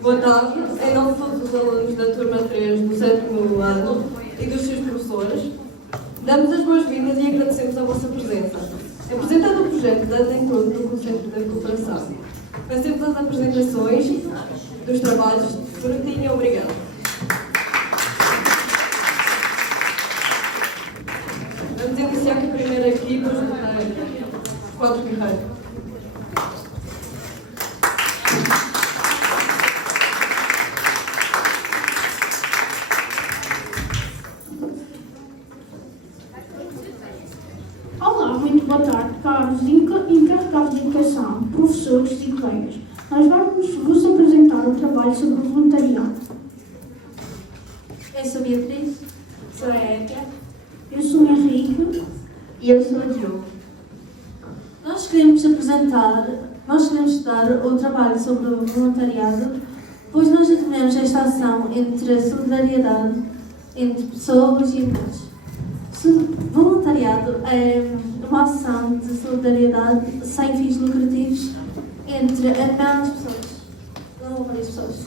Boa tarde, em nome de todos os alunos da turma 3 do 7º ano e dos seus professores, damos as boas-vindas e agradecemos a vossa presença. Apresentando o projeto Dando Encontro do Conceito da Cooperação. Passemos às apresentações dos trabalhos de Frutinha. Obrigada. Vamos iniciar com a primeira equipa, quadro guerreiro. Olá, muito boa tarde, caros encarregados de educação, professores e colegas. Nós vamos apresentar o trabalho sobre o voluntariado. Eu sou Beatriz. Sou a Érica. Eu sou o Henrique. E eu sou a Diogo. Nós queremos estudar o trabalho sobre o voluntariado, pois nós determinamos esta ação entre a solidariedade entre pessoas e irmãos. Voluntariado é uma ação de solidariedade sem fins lucrativos entre as pessoas, não várias pessoas.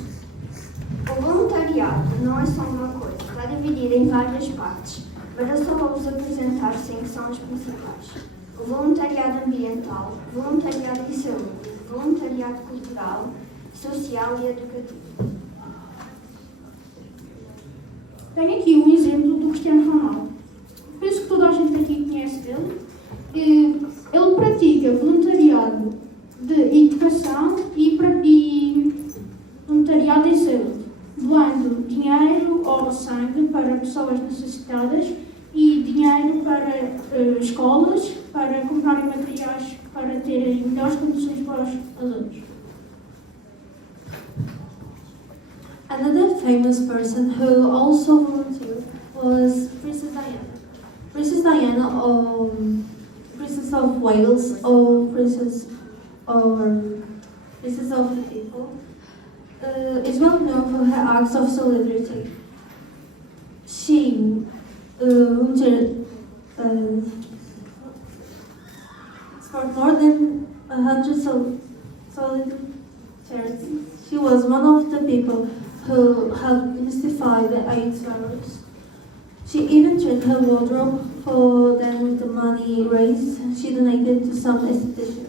O voluntariado não é só uma coisa, está dividido em várias partes, mas eu só vou-vos apresentar 5 que são as principais. O voluntariado ambiental, voluntariado em saúde, voluntariado cultural, social e educativo. Tenho aqui um exemplo do Cristiano Ronaldo. Penso que toda a gente aqui conhece ele. Ele pratica voluntariado de educação e voluntariado em saúde, doando dinheiro ou sangue para pessoas necessitadas e dinheiro para escolas, para comprarem materiais para terem melhores condições para os alunos. Another famous person who also volunteered was Princess Diana. Princess Diana, Princess of Wales, or Princess of the People, is well known for her acts of solidarity. She volunteered for more than 100 solid charities. She was one of the people who helped demystify the AIDS virus. She even turned her wardrobe for them with the money raised. She donated to some institutions.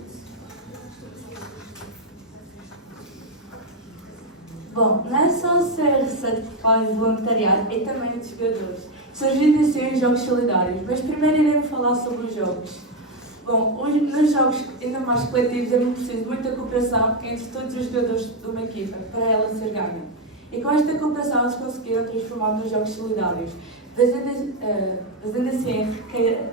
Bom, não é só ser certificado de voluntariado, é também dos jogadores. Surgindo assim os Jogos Solidários, mas primeiro iremos falar sobre os jogos. Bom, hoje nos jogos ainda mais coletivos é preciso muita cooperação entre todos os jogadores de uma equipa para ela ser ganha. E com esta cooperação eles conseguiram transformar nos Jogos Solidários, fazendo assim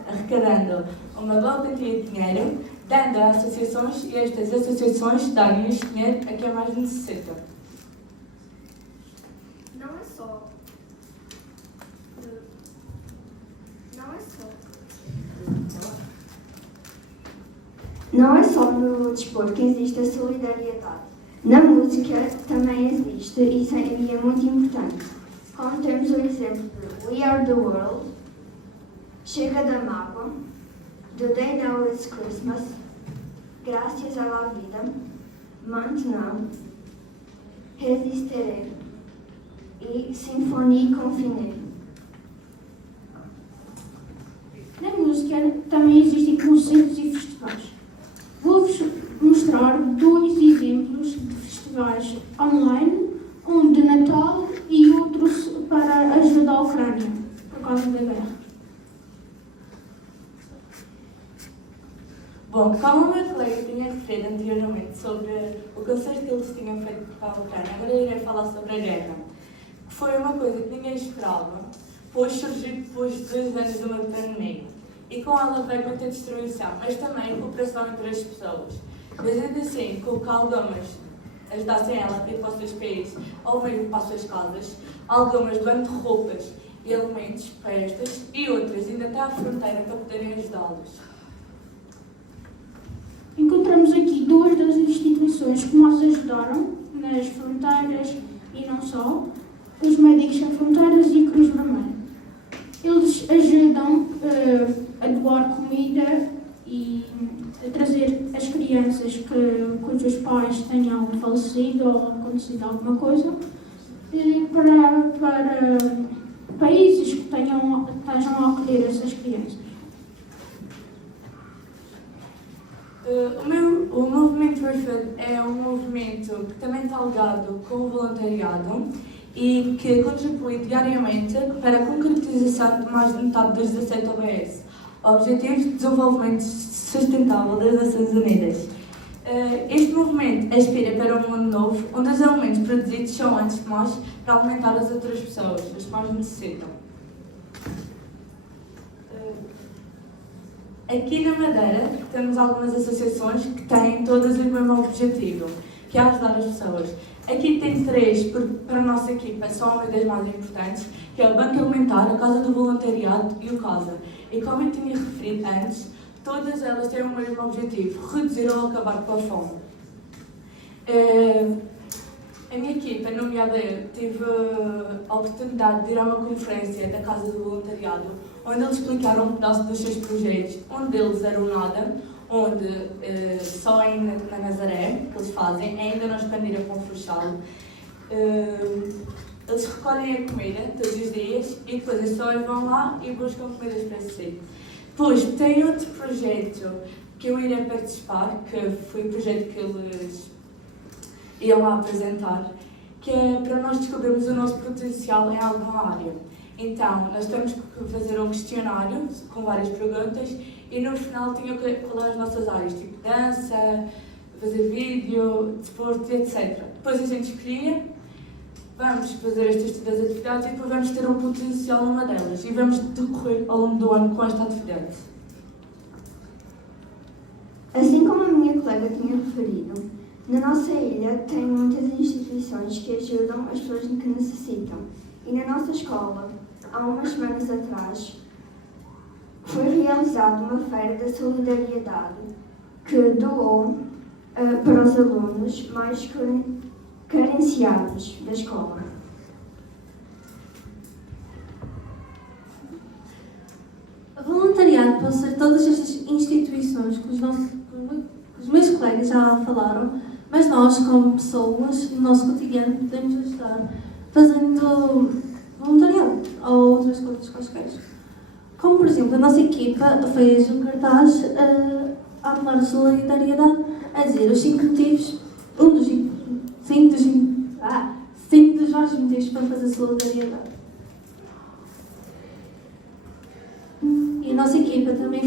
arrecadando uma boa quantia de dinheiro, dando a associações e estas associações darem este dinheiro a quem mais necessita. Não é só no desporto que existe a solidariedade. Na música também existe e é muito importante. Como temos o exemplo de We Are the World, Chega da Mágoa, Do They Know It's Christmas, Gracias a la Vida, Maintenant, Resistiré e Sinfonie Confinée. Na música também existem concertos e festivais. Vou-vos mostrar 2 exemplos de festivais online, um de Natal e outros para ajudar a Ucrânia, por causa da guerra. Bom, como o meu colega tinha referido anteriormente sobre o concerto que eles tinham feito para a Ucrânia, agora irei falar sobre a guerra, que foi uma coisa que ninguém esperava, pois surgiu depois de 2 anos de uma pandemia. E com ela veio muita destruição, mas também cooperação entre as pessoas. Fazendo assim, com que algumas ajudassem ela a ter para os seus países ou mesmo para as suas casas, algumas doando roupas e alimentos para estas e outras ainda até à fronteira para poderem ajudá-los. Encontramos aqui 2 das instituições que mais ajudaram nas fronteiras e não só, os Médicos Sem Fronteiras e a Cruz Vermelha. Eles ajudam a doar comida e a trazer as crianças com cujos pais tenham falecido ou acontecido alguma coisa, e para países que estejam a acolher essas crianças. O movimento Orphan é um movimento que também está ligado com o voluntariado e que contribui diariamente para a concretização de mais de metade dos 17 OBS, Objetivos de Desenvolvimento Sustentável das Nações Unidas. Este movimento aspira para um mundo novo, onde os alimentos produzidos são, antes de mais, para alimentar as outras pessoas, as que mais necessitam. Aqui na Madeira temos algumas associações que têm todas o mesmo objetivo, que é ajudar as pessoas. Aqui tem 3, porque para a nossa equipa são uma das mais importantes, que é o Banco Alimentar, a Casa do Voluntariado e o CASA. E como eu tinha referido antes, todas elas têm o mesmo objetivo, reduzir ou acabar com a fome. A minha equipa, nomeada eu, tive a oportunidade de ir a uma conferência da Casa do Voluntariado, onde eles explicaram um pedaço dos seus projetos. Um deles era o NADA, onde só na Nazaré, que eles fazem, ainda não expandiram para o Funchal. Eles recolhem a comida todos os dias e depois as pessoas vão lá e buscam comidas para si. Depois tem outro projeto que eu irei participar, que foi o projeto que eles iam lá apresentar, que é para nós descobrirmos o nosso potencial em alguma área. Então, nós temos que fazer um questionário com várias perguntas e no final tinha que falar as nossas áreas, tipo dança, fazer vídeo, desporto, etc. Depois a gente escolhia, vamos fazer estas todas as atividades e depois vamos ter um potencial numa delas e vamos decorrer ao longo do ano com esta atividade. Assim como a minha colega tinha referido, na nossa ilha tem muitas instituições que ajudam as pessoas que necessitam. E na nossa escola, há umas semanas atrás, foi realizada uma feira da solidariedade que doou para os alunos mais carenciados da escola. O voluntariado pode ser todas estas instituições que os meus colegas já falaram, mas nós, como pessoas, no nosso cotidiano, podemos ajudar fazendo voluntariado ou outras coisas quaisquer. Como, por exemplo, a nossa equipa fez um cartaz a apelar a solidariedade, a dizer os 5 motivos, cinco dos vários motivos para fazer solidariedade. E a nossa equipa também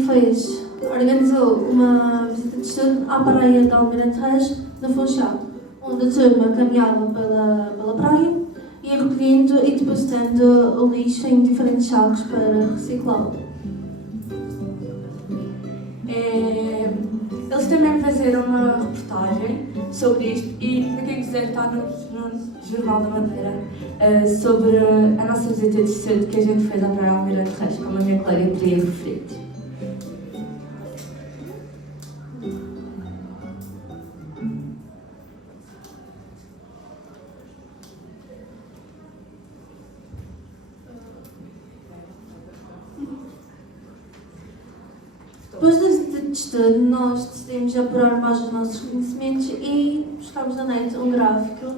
organizou uma visita de estudo à praia de Almirante Reis, no Funchal, onde a turma caminhava pela praia, ia recolhendo e depositando o lixo em diferentes sacos para reciclá-lo. Eles também fizeram uma reportagem sobre isto e para quem quiser está no Jornal da Madeira sobre a nossa visita de estudo que a gente fez à praia Almirante Reis, como a minha colega teria referido. Depois da visita de estudo, nós decidimos apurar mais os nossos conhecimentos e buscámos na net um gráfico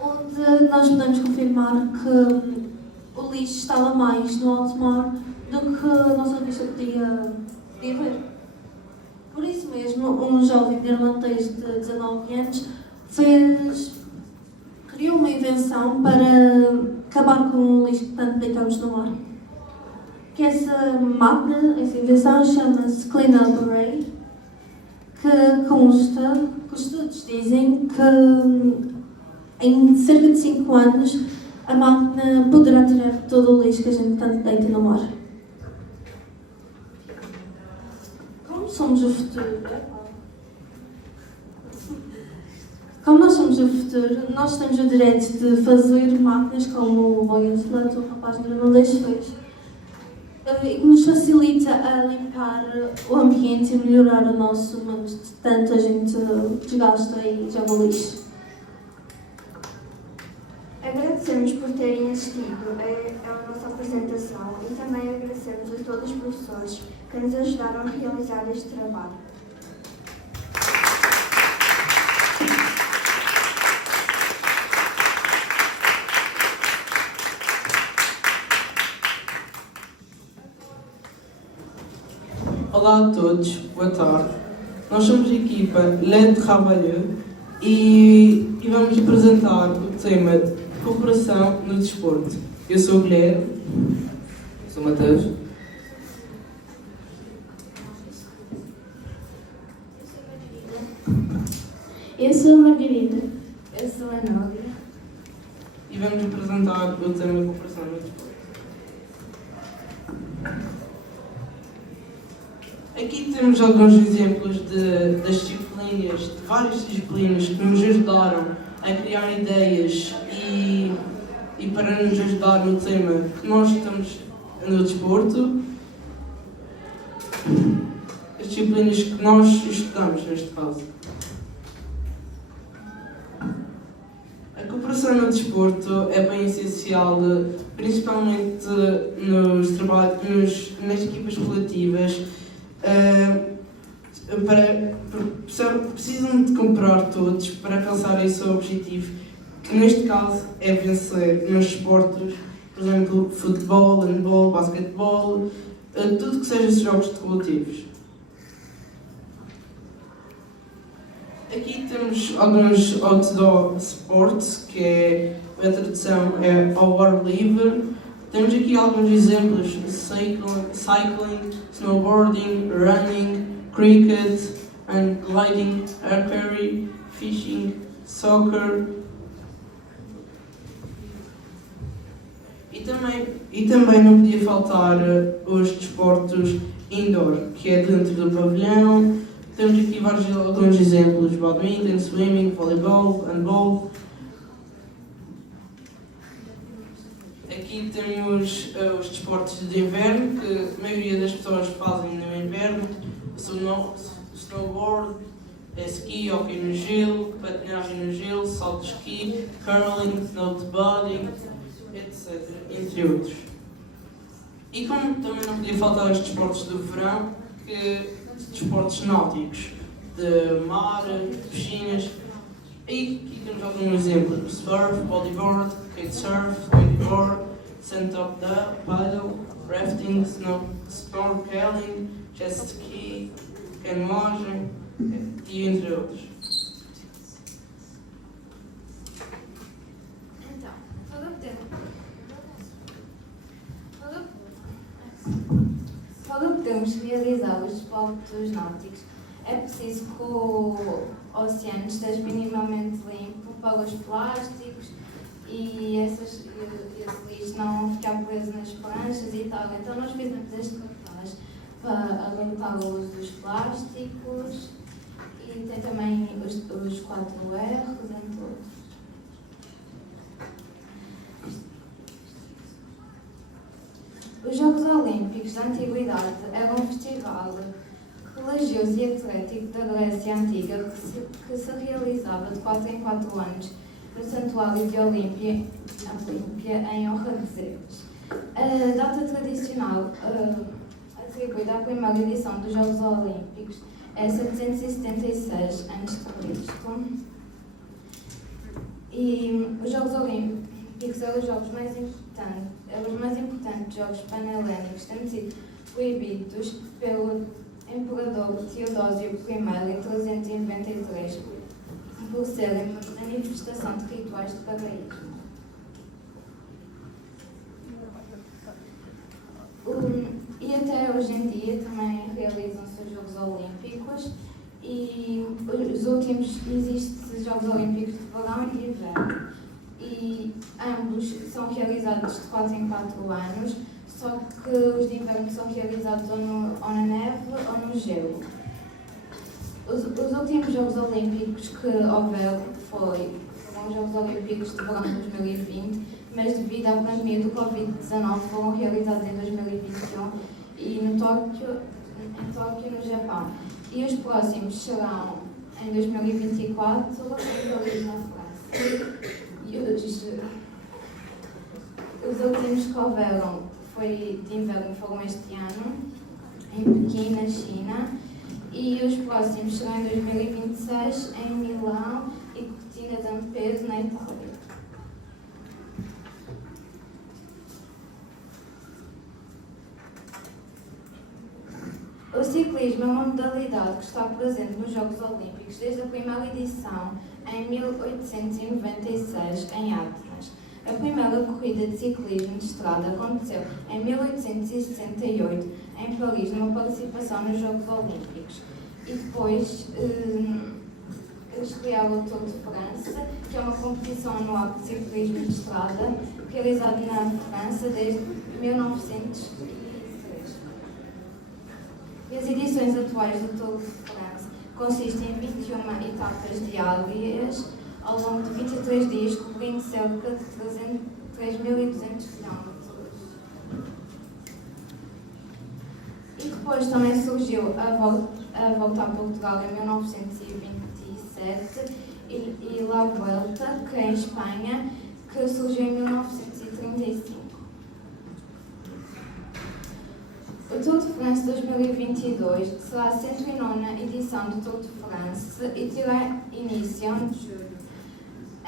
onde nós podemos confirmar que o lixo estava mais no alto mar do que a nossa vista podia ver. Por isso mesmo, um jovem neerlandês de 19 anos criou uma invenção para acabar com o lixo que tanto deitamos no mar. Que essa máquina, essa invenção, chama-se Clean Up Array, que consta, que os estudos dizem que em cerca de 5 anos a máquina poderá tirar todo o lixo que a gente tanto deita no mar. Como somos o futuro, como nós somos o futuro, nós temos o direito de fazer máquinas como o Boyan Slut, o rapaz neerlandês, fez. E que nos facilita a limpar o ambiente e melhorar o nosso mundo de tanto a gente desgasta e joga lixo. Agradecemos por terem assistido à nossa apresentação e também agradecemos a todos os professores que nos ajudaram a realizar este trabalho. Olá a todos, boa tarde. Nós somos a equipa Le Travailleux e vamos apresentar o tema de cooperação no desporto. Eu sou o Guilherme. Sou o Mateus. Eu sou a Margarida. Eu sou a Nória. E vamos apresentar o tema de cooperação no desporto. Aqui temos alguns exemplos das disciplinas, de várias disciplinas que nos ajudaram a criar ideias e para nos ajudar no tema que nós estamos no desporto. As disciplinas que nós estudamos, neste caso. A cooperação no desporto é bem essencial, principalmente nas equipas coletivas, precisam de cooperar todos para alcançar esse objetivo, que neste caso é vencer nos esportes, por exemplo, futebol, handball, basquetebol, tudo que seja jogos coletivos. Aqui temos alguns outdoor sports, que a tradução é ao ar livre. Temos aqui alguns exemplos: cycling, snowboarding, running, cricket and gliding, archery, fishing, soccer. E também não podia faltar os desportos indoor, que é dentro do pavilhão. Temos aqui alguns exemplos: badminton, swimming, voleibol, handball. Aqui temos os desportos de inverno, que a maioria das pessoas fazem no inverno: snowboard, ski, hockey no gelo, patinagem no gelo, salto de ski, curling, snowboarding, etc., entre outros. E como também não podia faltar os desportos do verão, desportos náuticos, de mar, de piscinas. E aqui temos alguns exemplos: surf, bodyboard, kitesurf, wakeboard, stand-up paddle, rafting, snorkeling, jet ski, canoagem e entre outros. Então, para podermos realizar os desportos náuticos, é preciso que o oceano esteja minimamente limpo para os plásticos e esse lixo não ficar preso nas pranchas e tal. Então nós fizemos este cartaz para alertar o uso dos plásticos e tem também os 4 R's em todos. Os Jogos Olímpicos da Antiguidade eram um festival religioso e atlético da Grécia Antiga que se realizava de 4 em 4 anos no Santuário de Olímpia em honra de Zeus. A data tradicional atribuída à primeira edição dos Jogos Olímpicos é 776 a.C. E os Jogos Olímpicos eram os jogos mais importantes jogos panhelénicos, tendo sido proibidos pelo Imperador Teodósio I em 393 por serem manifestação de rituais de paganismo. E até hoje em dia também realizam-se os Jogos Olímpicos e os últimos existem os Jogos Olímpicos de verão e inverno. E ambos são realizados de 4 em 4 anos, só que os de inverno são realizados ou na neve ou no gelo. Os últimos Jogos Olímpicos que houveram foram os Jogos Olímpicos de verão de 2020, mas devido à pandemia do Covid-19 foram realizados em 2021 e em Tóquio, no Japão. E os próximos serão em 2024 em Paris, na França. E os últimos que houveram foi de inverno foram este ano, em Pequim, na China, e os próximos serão em 2026 em Milão e Cortina d'Ampezzo, na Itália. O ciclismo é uma modalidade que está presente nos Jogos Olímpicos desde a primeira edição, em 1896, em Atenas. A primeira corrida de ciclismo de estrada aconteceu em 1868, em Paris, numa participação nos Jogos Olímpicos. E depois eles criaram o Tour de France, que é uma competição anual de ciclismo de estrada, realizada na França desde 1903. E as edições atuais do Tour de France consistem em 21 etapas diárias ao longo de 23 dias, cobrindo cerca de 3.200 km. E depois também surgiu a volta a Portugal em 1927 e La Vuelta, que é em Espanha, que surgiu em 1935. O Tour de France 2022 será a 109ª edição do Tour de France e terá início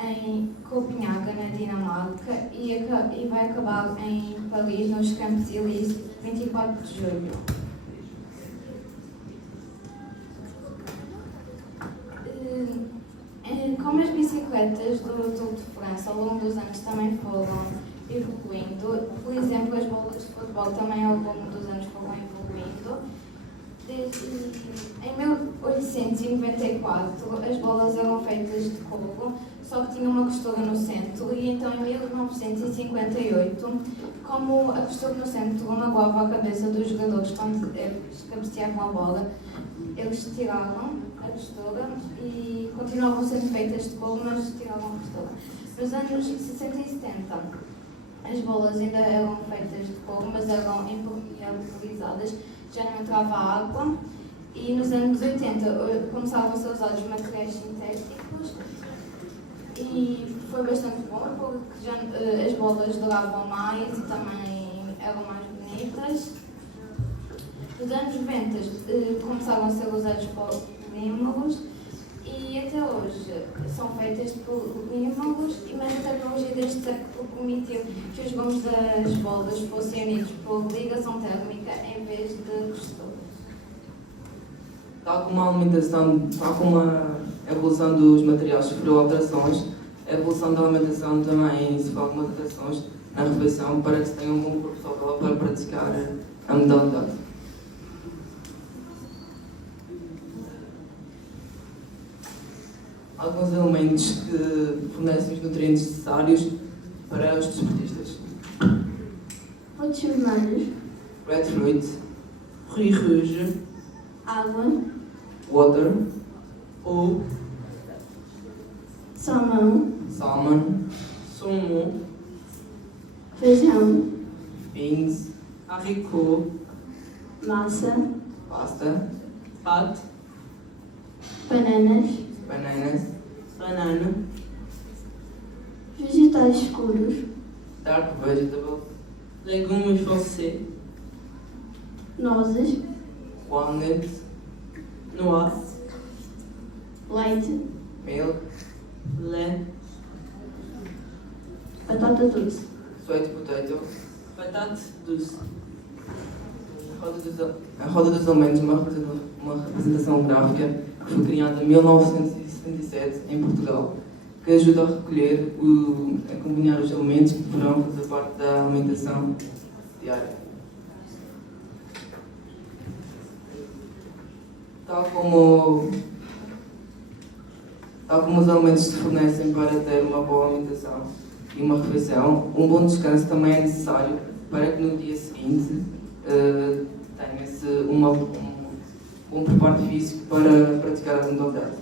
em Copenhaga, na Dinamarca, e vai acabar em Paris, nos Campos Elíseos, 24 de julho. Como as bicicletas do Tour de France ao longo dos anos também foram evoluindo, por exemplo, as bolas de futebol também ao longo dos anos foram evoluindo. Em 1894 as bolas eram feitas de couro, só que tinha uma costura no centro, e então em 1958, como a costura no centro magoava a cabeça dos jogadores quando cabeceavam a bola, eles tiraram a costura e continuavam sendo feitas de couro, mas tiravam a costura. Nos anos 60 e 70, as bolas ainda eram feitas de couro, mas eram impermeabilizadas, já não entrava água, e nos anos 80 começavam a ser usados materiais sintéticos, e foi bastante bom porque já, as bolas duravam mais e também eram mais bonitas. Nos anos 90 começaram a ser usados polímeros e até hoje são feitas por polímeros, mas a tecnologia deste século permitiu que os gomos das bolas fossem unidos por ligação térmica em vez de costura. Tal como a evolução dos materiais sofreu alterações, a evolução da alimentação também sofreu algumas alterações na refeição para que se tenha um bom corpo saudável para praticar a modalidade. Alguns elementos que fornecem os nutrientes necessários para os desportistas: Frutos vermelhos, breadfruit, Riz rouge, água, water, eau, salmão, salmon, saumon, feijão, beans, haricot, massa, pasta, pâte, bananas, bananas, banana, vegetais escuros, dark vegetables, legumes foncés, nozes, walnuts, noix, leite, milk, lait, batata doce. sweet potato. batata doce. A Roda dos Elementos é uma representação gráfica que foi criada em 1977 em Portugal, que ajuda a recolher e acompanhar os elementos que poderão fazer parte da alimentação diária. Tal como os alimentos se fornecem para ter uma boa alimentação e uma refeição, um bom descanso também é necessário para que no dia seguinte tenha-se um bom preparo físico para praticar a modalidade.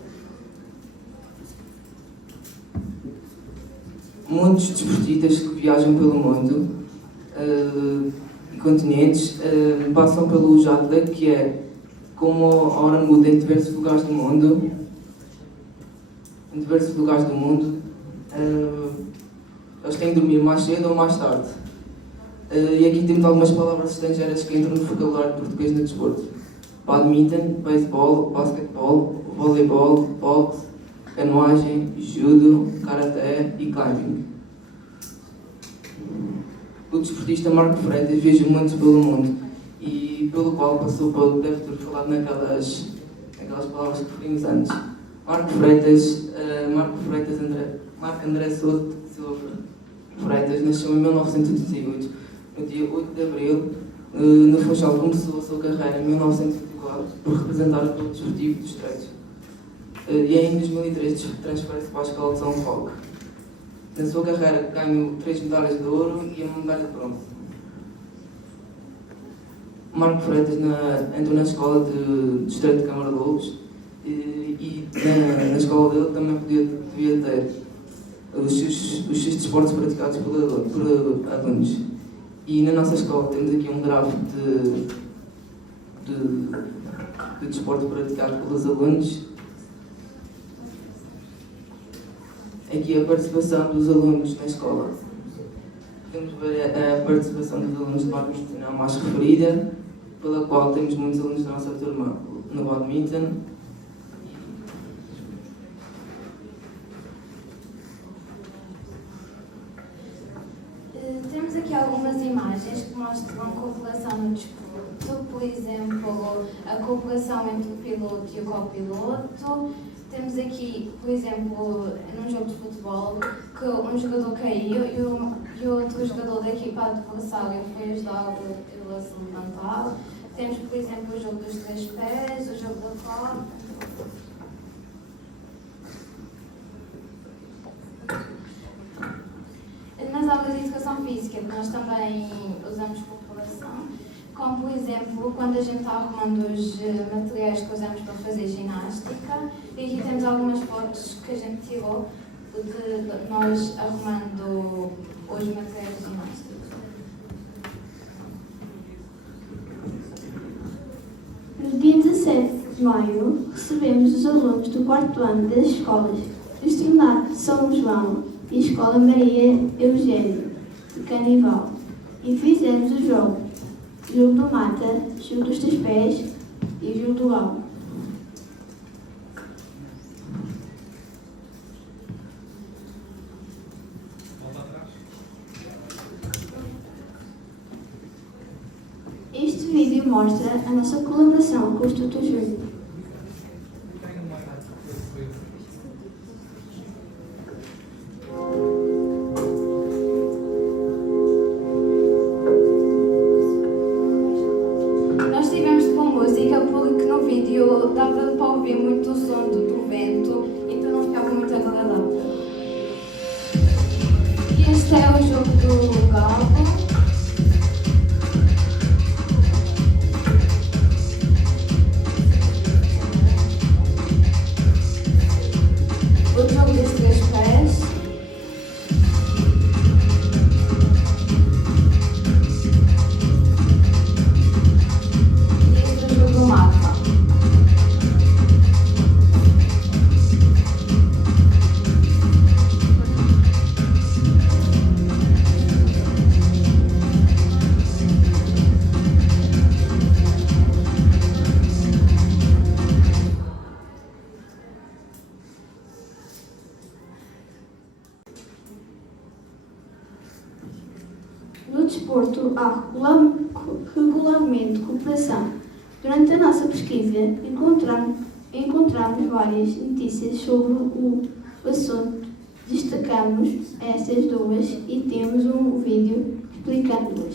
Muitos desportistas que viajam pelo mundo e continentes passam pelo jet lag, que é como a hora muda em diversos lugares do mundo. Eles têm de dormir mais cedo ou mais tarde. E aqui temos algumas palavras estrangeiras que entram no vocabulário português no desporto: badminton, beisebol, basquetebol, voleibol, boxe, canoagem, judo, karaté e climbing. O desportista Marco Freitas viaja muito pelo mundo e pelo qual passou pelo que deve ter falado naquelas palavras que referimos antes. Marco André Silva Freitas nasceu em 1988, no dia 8 de abril, no Funchal. Começou a sua carreira em 1924 por representar o Clube Desportivo do Estreito. E em 2003 transfere-se para a Escola de São Roque. Na sua carreira ganhou 3 medalhas de ouro e uma medalha de bronze. Marco Freitas entrou na Escola de Estreito de Câmara de Lobos e na escola dele também devia ter os seus desportos praticados por alunos. E na nossa escola temos aqui um gráfico de desporto praticado pelos alunos. Aqui a participação dos alunos na escola. Podemos ver a participação dos alunos de badminton mais referida, pela qual temos muitos alunos da nossa turma no badminton. Temos aqui algumas imagens que mostram cooperação no desporto, por exemplo, a cooperação entre o piloto e o copiloto. Temos aqui, por exemplo, num jogo de futebol, que um jogador caiu e o outro jogador da equipa adversária foi ajudá-lo a se levantar. Temos, por exemplo, o jogo dos 3 pés, o jogo da corda. Nas aulas de educação física, nós também usamos cooperação, como por exemplo, quando a gente está arrumando os materiais que usamos para fazer ginástica, e aqui temos algumas fotos que a gente tirou de nós arrumando os materiais de ginástica. No dia 17 de maio, recebemos os alunos do 4º ano das escolas do Externato de São João e Escola Maria Eugênio de Canival, e fizemos o jogo do mata, jogo dos 3 pés e o jogo do galo. Este vídeo mostra a nossa colaboração com o Instituto Júlio. Nós tivemos de pôr música porque no vídeo dava para ouvir muito o som do vento, então não ficava muito agradável. E este é o jogo do galo. O jogo dos 3 pés. E este é o jogo do mapa. No desporto há regularmente cooperação. Durante a nossa pesquisa, encontramos várias notícias sobre o assunto. Destacamos essas duas e temos um vídeo explicando-as.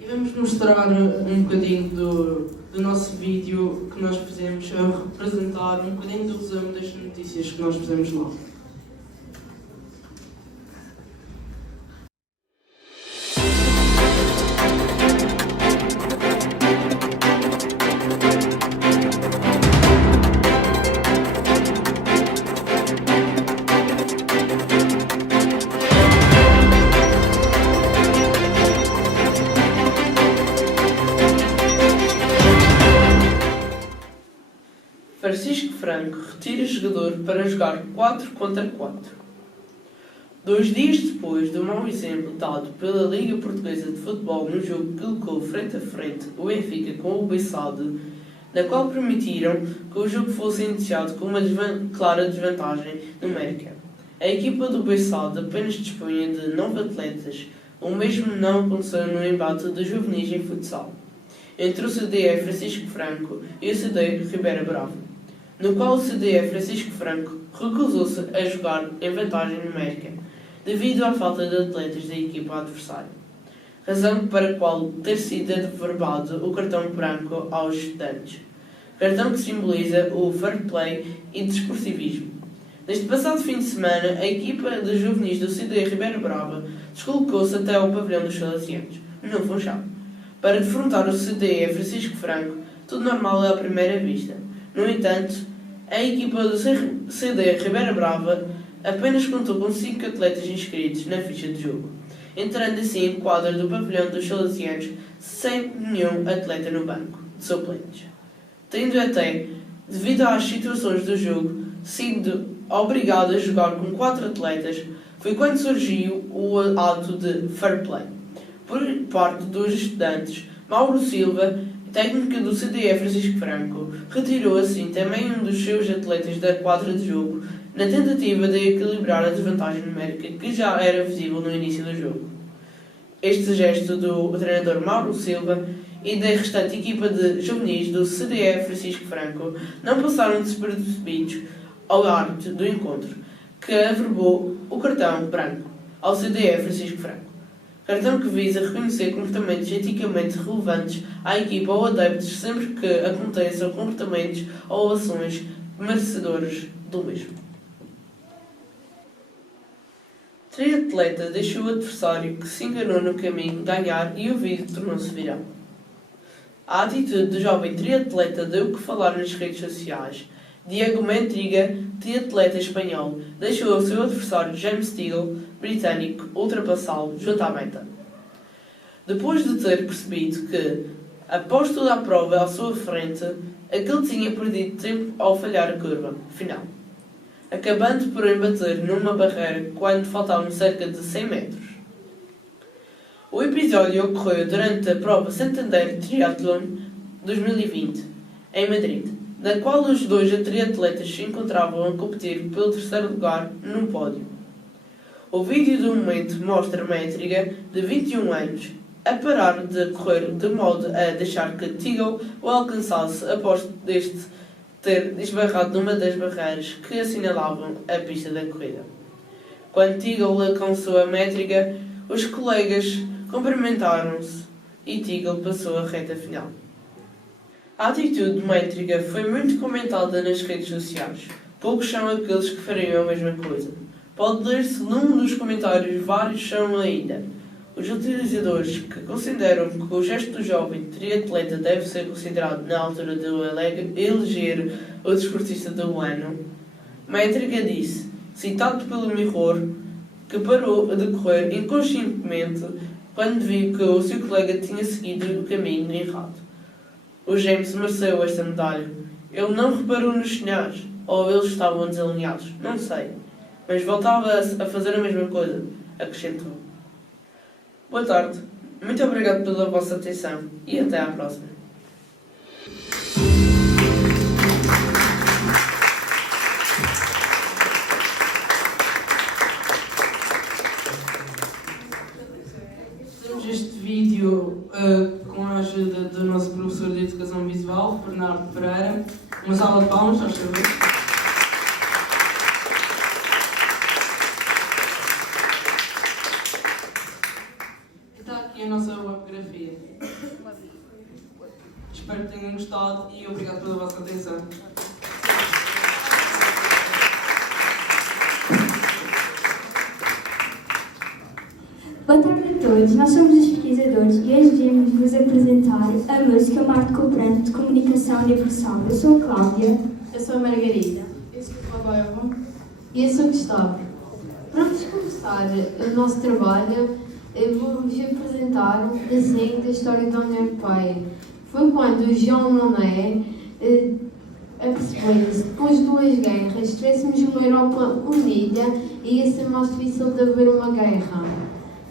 E vamos mostrar um bocadinho do nosso vídeo que nós fizemos a representar um bocadinho do resumo das notícias que nós fizemos lá. Francisco Franco retira jogador para jogar 4 contra 4. 2 dias depois do mau exemplo dado pela Liga Portuguesa de Futebol no jogo que colocou frente a frente o Benfica com o Bessade, na qual permitiram que o jogo fosse iniciado com uma clara desvantagem numérica. A equipa do Bessade apenas dispunha de 9 atletas. O mesmo não aconteceu no embate de juvenis em futsal, entre o CDE Francisco Franco e o CDE Ribeira Brava, no qual o CDE Francisco Franco recusou-se a jogar em vantagem numérica, devido à falta de atletas da equipa adversária, razão para a qual ter sido averbado o cartão branco aos estudantes, cartão que simboliza o fair play e desportivismo. Neste passado fim de semana, a equipa de juvenis do CDE Ribeira Brava deslocou-se até ao pavilhão dos Salesianos, no Funchal, para defrontar o CDE Francisco Franco, tudo normal à primeira vista. No entanto, a equipa do CDE Ribeira Brava apenas contou com 5 atletas inscritos na ficha de jogo, entrando assim em quadra do pavilhão dos Salesianos sem nenhum atleta no banco de suplentes, tendo até, devido às situações do jogo, sido obrigado a jogar com 4 atletas. Foi quando surgiu o ato de fair play por parte dos estudantes. Mauro Silva, técnico do CDE Francisco Franco, retirou assim também um dos seus atletas da quadra de jogo, na tentativa de equilibrar a desvantagem numérica que já era visível no início do jogo. Este gesto do treinador Mauro Silva e da restante equipa de juvenis do CDE Francisco Franco não passaram despercebidos ao árbitro do encontro, que averbou o cartão branco ao CDE Francisco Franco. Cartão que visa reconhecer comportamentos eticamente relevantes à equipa ou adeptos sempre que aconteçam comportamentos ou ações merecedores do mesmo. Triatleta deixou o adversário que se enganou no caminho ganhar e o vídeo tornou-se viral. A atitude do jovem triatleta deu o que falar nas redes sociais. Diego Mentriga, triatleta espanhol, deixou o seu adversário James Steele, britânico, ultrapassá-lo junto à meta. Depois de ter percebido que, após toda a prova à sua frente, aquele tinha perdido tempo ao falhar a curva final, acabando por embater numa barreira quando faltavam cerca de 100 metros. O episódio ocorreu durante a prova Santander Triathlon 2020, em Madrid, na qual os dois triatletas se encontravam a competir pelo terceiro lugar num pódio. O vídeo do momento mostra Mentriga, de 21 anos, a parar de correr de modo a deixar que Teagle o alcançasse após deste ter esbarrado numa das barreiras que assinalavam a pista da corrida. Quando Teagle alcançou a Mentriga, os colegas cumprimentaram-se e Teagle passou a reta final. A atitude de Mentriga foi muito comentada nas redes sociais. Poucos são aqueles que fariam a mesma coisa. Pode ler-se num dos comentários, vários são ainda. Os utilizadores que consideram que o gesto do jovem triatleta deve ser considerado na altura de o eleger o desportista do ano. Mentriga disse, citado pelo Mirror, que parou de correr inconscientemente quando viu que o seu colega tinha seguido o caminho errado. O James mereceu esta medalha. Ele não reparou nos sinais, ou eles estavam desalinhados, não sei. Mas voltava a fazer a mesma coisa, acrescentou. Boa tarde, muito obrigado pela vossa atenção e até à próxima. Temos este vídeo com a ajuda do nosso professor de Educação Visual, Bernardo Pereira. Uma salva de palmas, aos favor. Está aqui a nossa webgrafia. Espero que tenham gostado e obrigado pela vossa atenção. Boa tarde a todos, nós somos os pesquisadores e hoje viemos vos apresentar a música Marco Cooperante de Comunicação Universal. Eu sou a Cláudia. Eu sou a Margarida. Eu sou a Bárbara. E eu sou o Gustavo. Para vos começar o nosso trabalho, eu vou-vos apresentar um desenho da história da União Europeia. Foi quando Jean Monnet apercebeu-se que depois de 2 guerras, se tivéssemos uma Europa unida, ia ser mais difícil de haver uma guerra.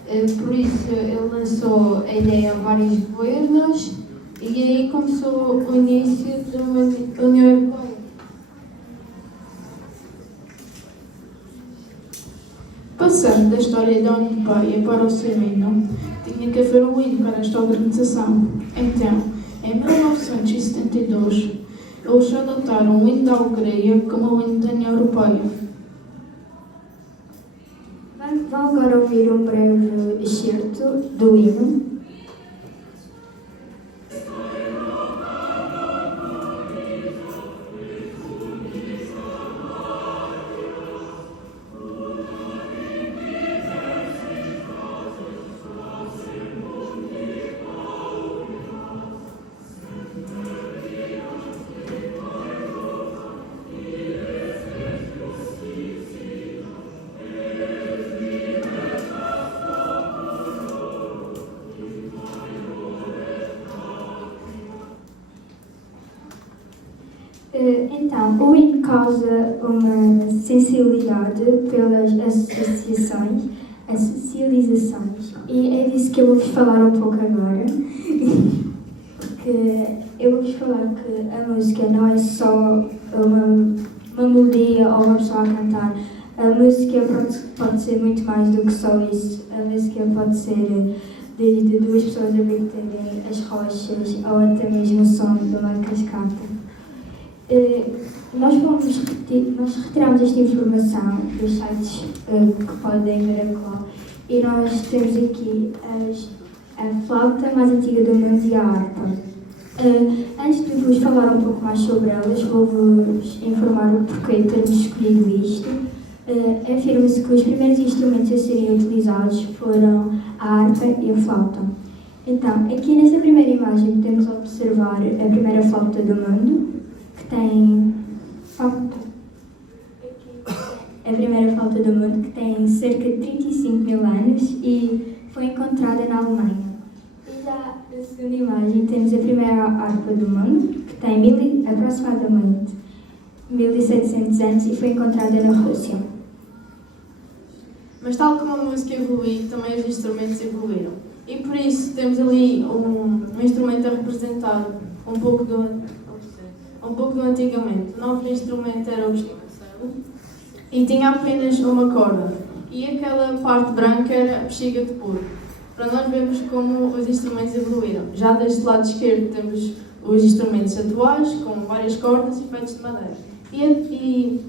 Por isso, ele lançou a ideia a vários governos e aí começou o início da União Europeia. Passando da história da União Europeia para o seu hino, tinha que haver um hino para esta organização. Então, em 1972, eles adotaram o hino da Hungria como o hino da União Europeia. Vão agora ouvir um breve excerto do hino. Então, o hino causa uma sensibilidade pelas socializações, e é disso que eu vou-vos falar um pouco agora. Que eu vou-vos falar que a música não é só uma melodia ou uma pessoa a cantar. A música pode ser muito mais do que só isso. A música pode ser de duas pessoas a baterem as rochas ou até mesmo o som de uma cascata. Nós retiramos esta informação dos sites que podem ver agora, e nós temos aqui a flauta mais antiga do mundo e a harpa. Antes de vos falar um pouco mais sobre elas, vou-vos informar o porquê de termos escolhido isto. Afirma-se que os primeiros instrumentos a serem utilizados foram a harpa e a flauta. Então, aqui nesta primeira imagem podemos observar a primeira flauta do mundo, que tem a primeira flauta do mundo, que tem cerca de 35 mil anos e foi encontrada na Alemanha. E já na segunda imagem temos a primeira harpa do mundo, que tem aproximadamente 1700 anos e foi encontrada na Rússia. Mas tal como a música evoluiu, também os instrumentos evoluíram. E por isso temos ali um instrumento a representar um pouco do antigamente. O novo instrumento era o esticacelo e tinha apenas uma corda. E aquela parte branca era a bexiga de porco. Para nós vermos como os instrumentos evoluíram. Já deste lado esquerdo temos os instrumentos atuais, com várias cordas e feitos de madeira. E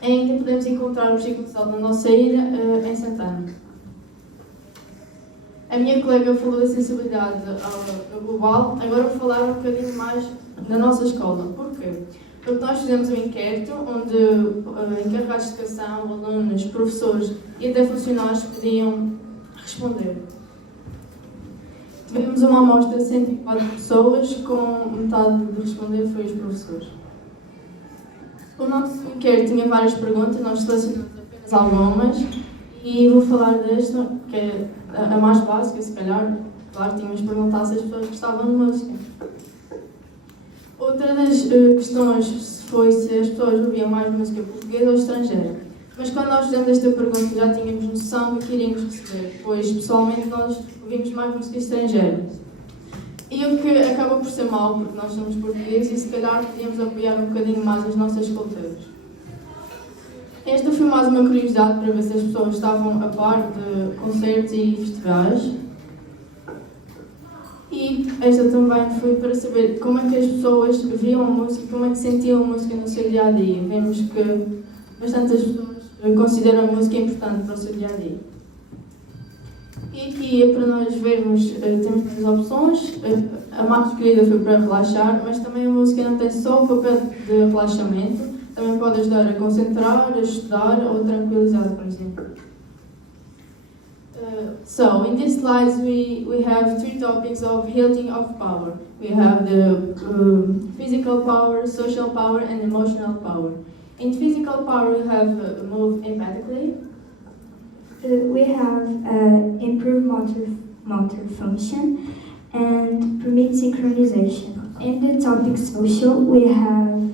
ainda podemos encontrar o esticacelo na nossa ilha, em Santana. A minha colega falou da sensibilidade ao global, agora vou falar um bocadinho mais da nossa escola. Porquê? Porque nós fizemos um inquérito onde encarregados de educação, alunos, professores e até funcionários podiam responder. Tivemos uma amostra de 104 pessoas, com metade de responder foi os professores. O nosso inquérito tinha várias perguntas, nós selecionamos apenas algumas e vou falar desta, que é a mais básica, se calhar. Claro, tínhamos de perguntar se as pessoas gostavam de música. Outra das questões foi se as pessoas ouviam mais música portuguesa ou estrangeira. Mas quando nós fizemos esta pergunta já tínhamos noção do que iríamos receber, pois pessoalmente nós ouvimos mais música estrangeira. E o que acaba por ser mau, porque nós somos portugueses e se calhar podíamos apoiar um bocadinho mais as nossas culturas. Esta foi mais uma curiosidade para ver se as pessoas estavam a par de concertos e festivais. E esta também foi para saber como é que as pessoas viam a música, como é que sentiam a música no seu dia-a-dia. Vemos que bastantes pessoas consideram a música importante para o seu dia-a-dia. E aqui é para nós vermos, temos duas opções. A mais escolhida foi para relaxar, mas também a música não tem só o papel de relaxamento, também pode ajudar a concentrar, a estudar ou a tranquilizar, por exemplo. So, in these slides we have three topics of wielding of power. We have the physical power, social power and emotional power. In physical power we have move empathically. We have improved motor function and permit synchronization. In the topic social, we have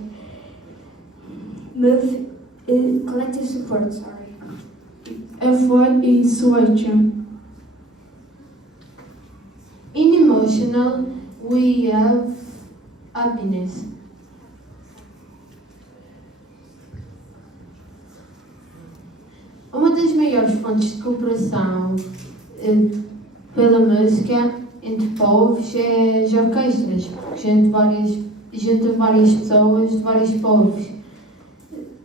move collective support. Avoid dissuasion. In emotional, we have happiness. Uma das maiores fontes de cooperação pela música entre povos é as orquestras, porque junta várias pessoas de vários povos.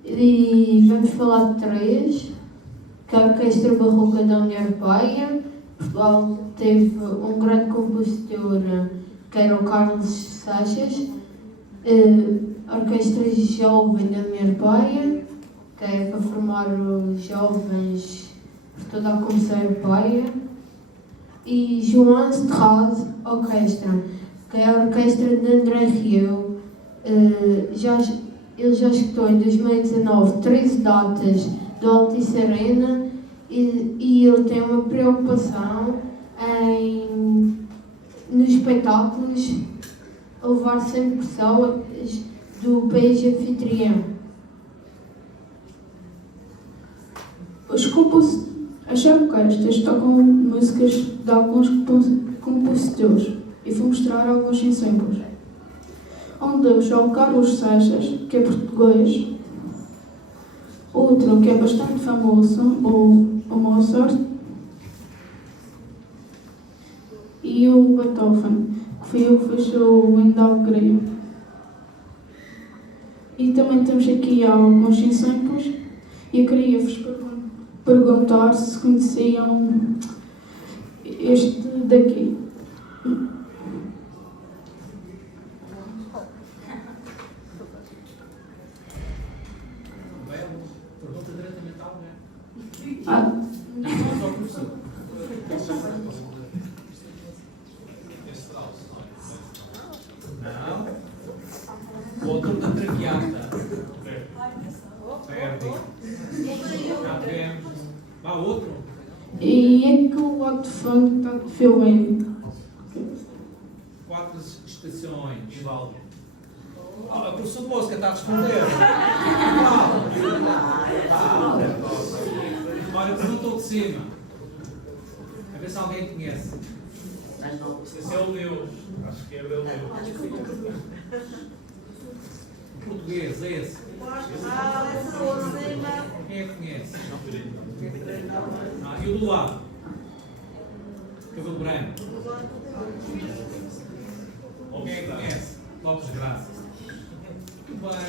E vamos falar de três, que é a Orquestra Barroca da União Europeia. Portugal teve um grande compositor, que era o Carlos Seixas. A Orquestra Jovem da União Europeia, que é para formar os jovens por toda a Comissão Europeia. E João Serrat Orquestra, que é a orquestra de André Rieu. Ele já escutou em 2019 13 datas do Altice Arena e ele tem uma preocupação nos espetáculos a levar 100 pessoas do país anfitrião. As orquestras tocam músicas de alguns compositores e vou mostrar alguns exemplos. Um deles é o Carlos Seixas, que é português. Outro que é bastante famoso, o Mozart. E o Beethoven, que foi o que fez o hino da Hungria. E também temos aqui alguns exemplos. E eu queria vos perguntar se conheciam este daqui. Pergunta diretamente à mulher. Ah. Só professor. Não. Outro da traqueada. Perde. Já tivemos. Vá outro. E é que o lado de fundo está de violino. 4 estações. Vivaldi. A professora de música está a responder. Olha, perguntou de cima. A ver se alguém conhece. Esse é o Deus. À esquerda é o Deus. O português, é esse. Quem é que conhece? E o do lado? Cabelo branco. Alguém é que conhece? Lopes Graça. Muito bem.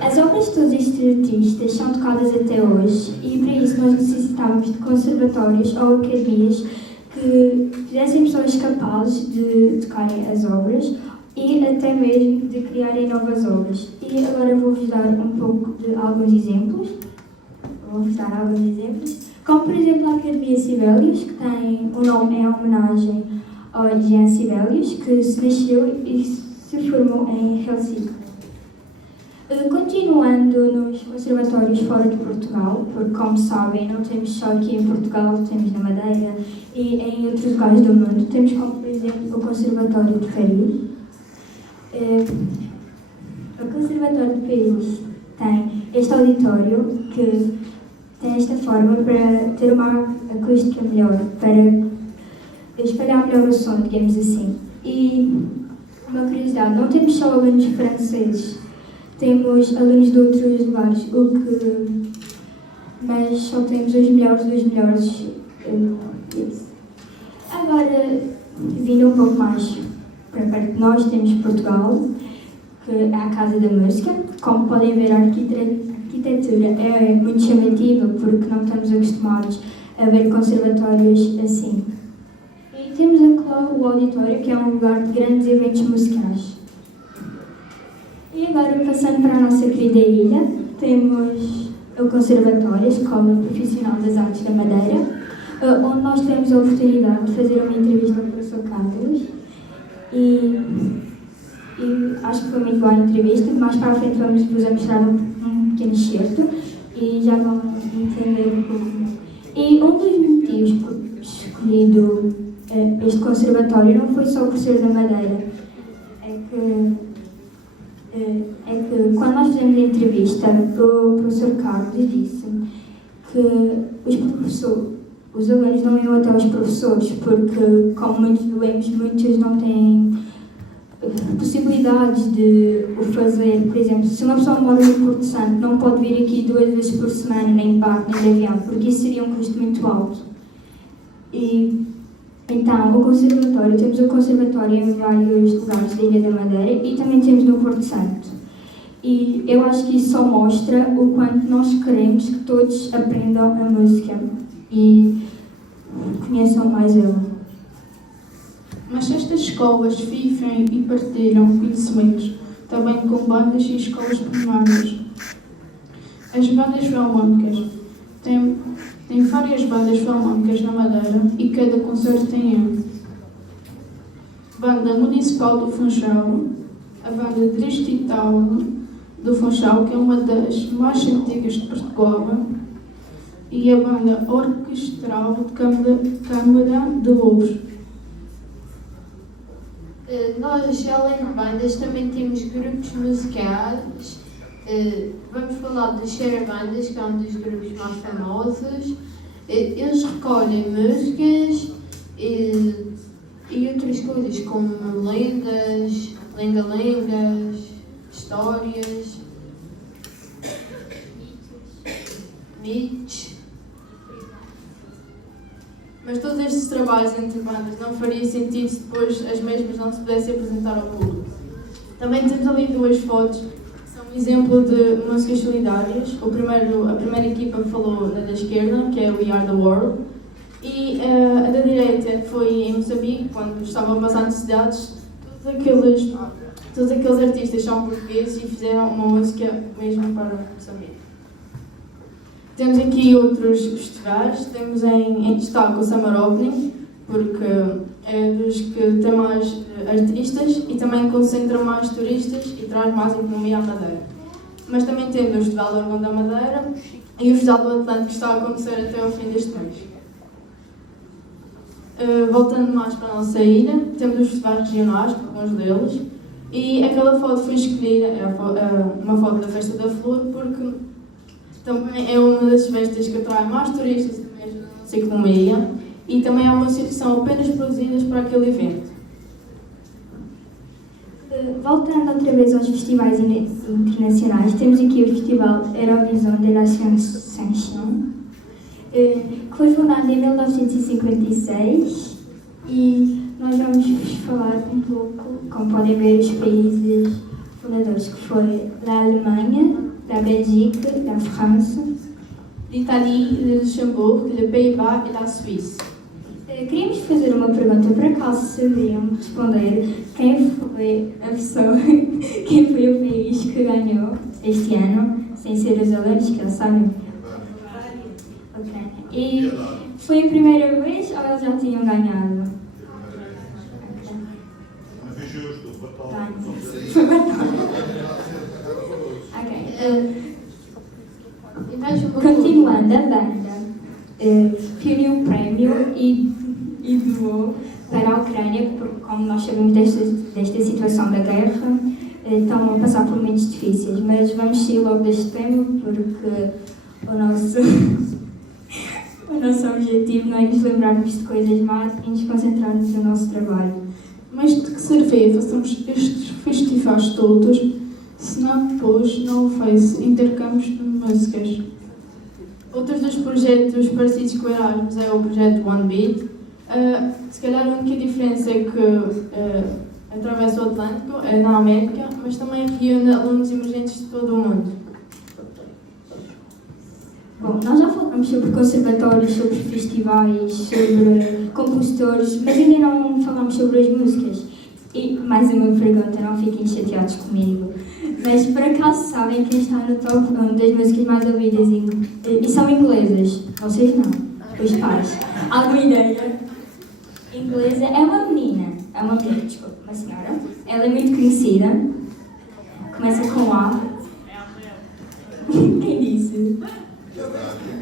As obras de todos estes artistas são tocadas até hoje e para isso nós necessitávamos de conservatórios ou academias que fizessem pessoas capazes de tocarem as obras e até mesmo de criarem novas obras. E agora vou-vos dar um pouco de alguns exemplos. Como por exemplo a Academia Sibelius, que tem o nome em homenagem ao Jean Sibelius, que se nasceu e se formou em Helsinki. Continuando nos conservatórios fora de Portugal, porque como sabem não temos só aqui em Portugal, temos na Madeira e em outros lugares do mundo, temos como por exemplo o Conservatório de Paris. O Conservatório de Paris tem este auditório que tem esta forma para ter uma acústica melhor, para espalhar melhor o som, digamos assim. E uma curiosidade, não temos só alunos franceses, temos alunos de outros lugares, mas só temos os melhores dos melhores. Agora, vindo um pouco mais para perto de nós, temos Portugal, que é a Casa da Música. Como podem ver, a arquitetura é muito chamativa, porque não estamos acostumados a ver conservatórios assim. E temos o auditório, que é um lugar de grandes eventos musicais. E agora, passando para a nossa querida ilha, temos o Conservatório, a Escola Profissional das Artes da Madeira, onde nós temos a oportunidade de fazer uma entrevista ao professor Carlos. E acho que foi muito boa a entrevista. Mais para a frente vamos-vos mostrar um pequeno excerto e já vão entender um pouco. E um dos motivos por escolhido este conservatório não foi só por ser da Madeira. É que quando nós fizemos a entrevista, o professor Carlos disse que os alunos não iam até os professores, porque como muitos doentes, muitos não têm possibilidades de o fazer. Por exemplo, se uma pessoa mora no Porto Santo, não pode vir aqui 2 vezes por semana, nem de barco, nem de avião, porque isso seria um custo muito alto. E então, o conservatório, temos o conservatório em vários lugares da Ilha da Madeira e também temos no Porto Santo. E eu acho que isso só mostra o quanto nós queremos que todos aprendam a música e conheçam mais ela. Mas estas escolas vivem e partilham conhecimentos, também com bandas e escolas primárias. As bandas filarmónicas têm várias bandas filarmónicas na Madeira e cada concerto tem um. Banda Municipal do Funchal, a Banda Distrital do Funchal, que é uma das mais antigas de Portugal, e a Banda Orquestral de Câmara de Lobos. Nós, além de bandas, também temos grupos musicais. Vamos falar dos Xarabandas, que é um dos grupos mais famosos. Eles recolhem músicas e outras coisas, como lendas, lenga-lengas, histórias, mitos. Mas todos estes trabalhos entre bandas não faria sentido se depois as mesmas não se pudessem apresentar ao público. Também temos ali 2 fotos que são um exemplo de músicas solidárias. A primeira equipa falou na da esquerda, que é We Are The World, e a da direita foi em Moçambique, quando estavam a passar necessidades. Todos aqueles artistas são portugueses e fizeram uma música mesmo para Moçambique. Temos aqui outros festivais, temos em destaque o Summer Opening, porque é dos que tem mais artistas e também concentra mais turistas e traz mais economia à Madeira. Mas também temos o Festival do Órgão da Madeira e o Festival do Atlântico, que está a acontecer até ao fim deste mês. Voltando mais para a nossa ilha, temos os festivais regionais, alguns deles, e aquela foto foi escolhida, uma foto da Festa da Flor, porque também é uma das festas que atrai mais turistas e também ajuda a nossa economia, e também há músicas que são apenas produzidas para aquele evento. Voltando outra vez aos festivais internacionais, temos aqui o Festival Eurovision de la Chanson, que foi fundado em 1956, e nós vamos falar um pouco, como podem ver, os países fundadores, que foi a Alemanha, la Belgique, la France, l'Italie, le Luxembourg, le Pays-Bas e la Suíça. Queríamos fazer uma pergunta, por acaso sabiam responder quem foi a pessoa, quem foi o país que ganhou este ano, sem ser os alunos, que eles sabem? Ucrânia. E foi a primeira vez ou eles já tinham ganhado? Foi Continuando, a banda reuniu o prémio e doou para a Ucrânia, porque, como nós sabemos desta situação da guerra, estão a passar por momentos difíceis, mas vamos sair logo deste tema, porque o nosso objetivo não é nos lembrarmos de coisas más e nos concentrarmos no nosso trabalho. Mas de que servia fazermos estes festivais todos se não depois não houvesse intercâmbios de músicas? Outros dos projetos parecidos com o Erasmus é o projeto One Beat. Se calhar a única diferença é que atravessa o Atlântico, é na América, mas também reúne alunos emergentes de todo o mundo. Bom, nós já falamos sobre conservatórios, sobre festivais, sobre compositores, mas ainda não falamos sobre as músicas. E mais uma pergunta, não fiquem chateados comigo. Mas por acaso sabem quem está no top 1 das músicas mais ouvidas e são inglesas? Vocês não, os pais. Alguma ideia? Inglesa é uma menina, desculpa, uma senhora. Ela é muito conhecida. Começa com A. Quem disse?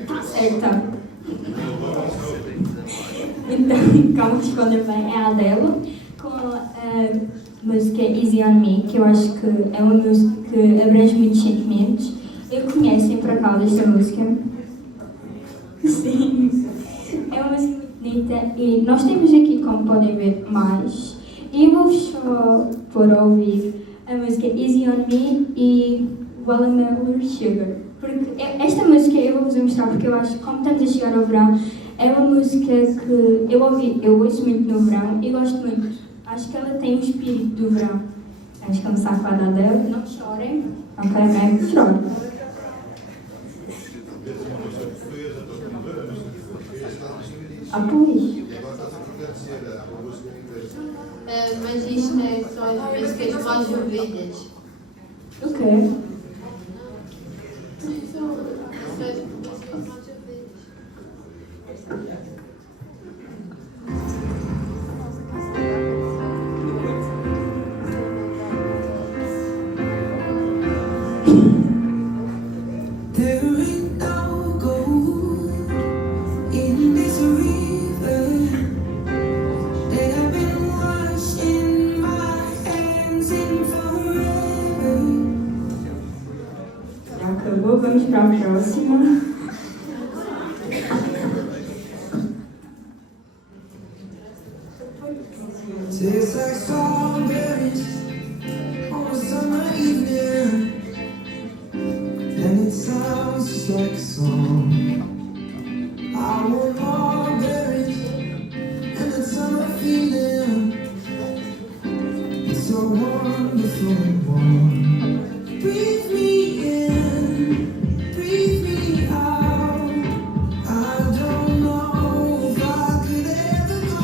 Está certa. Então, calma, responder bem. É a Adele, com a música Easy On Me, que eu acho que é uma música que abrange muitos sentimentos. Conhecem por acaso esta música? Sim. É uma música muito bonita e nós temos aqui, como podem ver, mais. E eu vou-vos só pôr a ouvir a música Easy On Me e Watermelon Sugar. Porque esta música eu vou-vos mostrar porque eu acho que, como estamos a chegar ao verão, é uma música que eu ouço muito no verão e gosto muito. Acho que ela tem o espírito do verão. Vamos começar a falar dela. Não chorem. Ok, não é que chorem. Ah, pois. Mas isto são as músicas mais ouvidas. Ok. Acabou, vamos para a próxima. Tastes like strawberries on a summer evening, and it sounds just like a song. I want more berries and that summer feeling. It's so wonderful and warm. Breathe me in, breathe me out. I don't know if I could ever go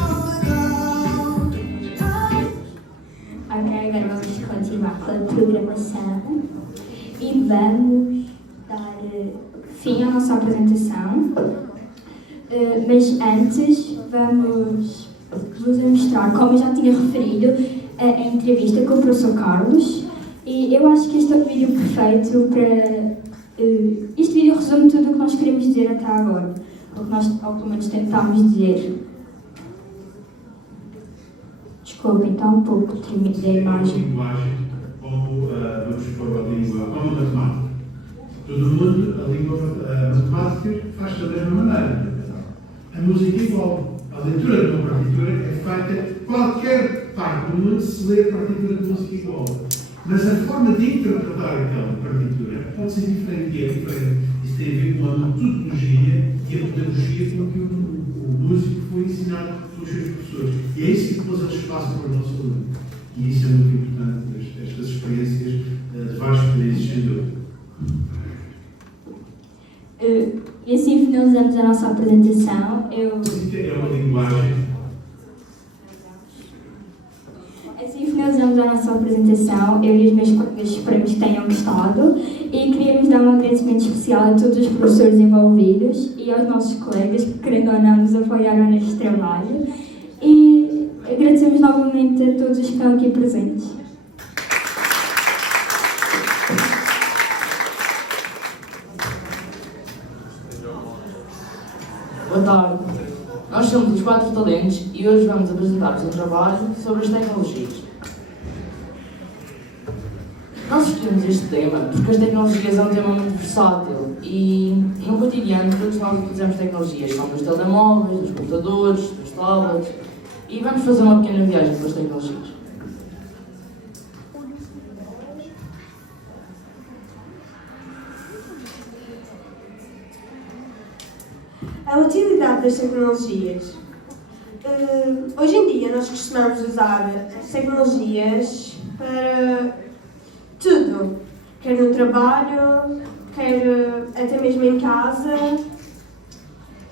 without. Ok, agora vamos continuar com a programação e vamos dar fim à nossa apresentação. Mas antes vamos vos mostrar, como eu já tinha referido, a entrevista com o professor Carlos. E eu acho que este é o vídeo perfeito para... este vídeo resume tudo o que nós queremos dizer até agora, ou que nós, ou pelo menos, tentámos dizer. Desculpem, está um pouco tímido da imagem. Linguagem, como vamos pôr a língua, como a matemática. Todo mundo, a língua matemática faz-se da mesma maneira. A música igual. A leitura de uma partitura é feita, qualquer parte do mundo se lê a partitura de música igual. Mas a forma de interpretar aquela partitura pode ser diferente e é diferente. Isso tem a ver com a metodologia e a pedagogia com que o músico foi ensinado pelos seus professores. E é isso que depois eles passam para o nosso aluno. E isso é muito importante, estas experiências de vários países, sem dúvida. E assim finalizamos a nossa apresentação. É uma linguagem. Assim finalizamos a nossa apresentação. Eu e os meus colegas esperamos que tenham gostado e queríamos dar um agradecimento especial a todos os professores envolvidos e aos nossos colegas que, querendo ou não, nos apoiaram neste trabalho. E agradecemos novamente a todos os que estão aqui presentes. Boa tarde. Nós somos os 4 talentos e hoje vamos apresentar-vos um trabalho sobre as tecnologias. Nós escolhemos este tema porque as tecnologias é um tema muito versátil e no cotidiano todos nós utilizamos tecnologias, são dos telemóveis, dos computadores, dos tablets e vamos fazer uma pequena viagem pelas tecnologias. A utilidade das tecnologias. Hoje em dia nós costumamos usar as tecnologias para tudo, quer no trabalho, quer até mesmo em casa.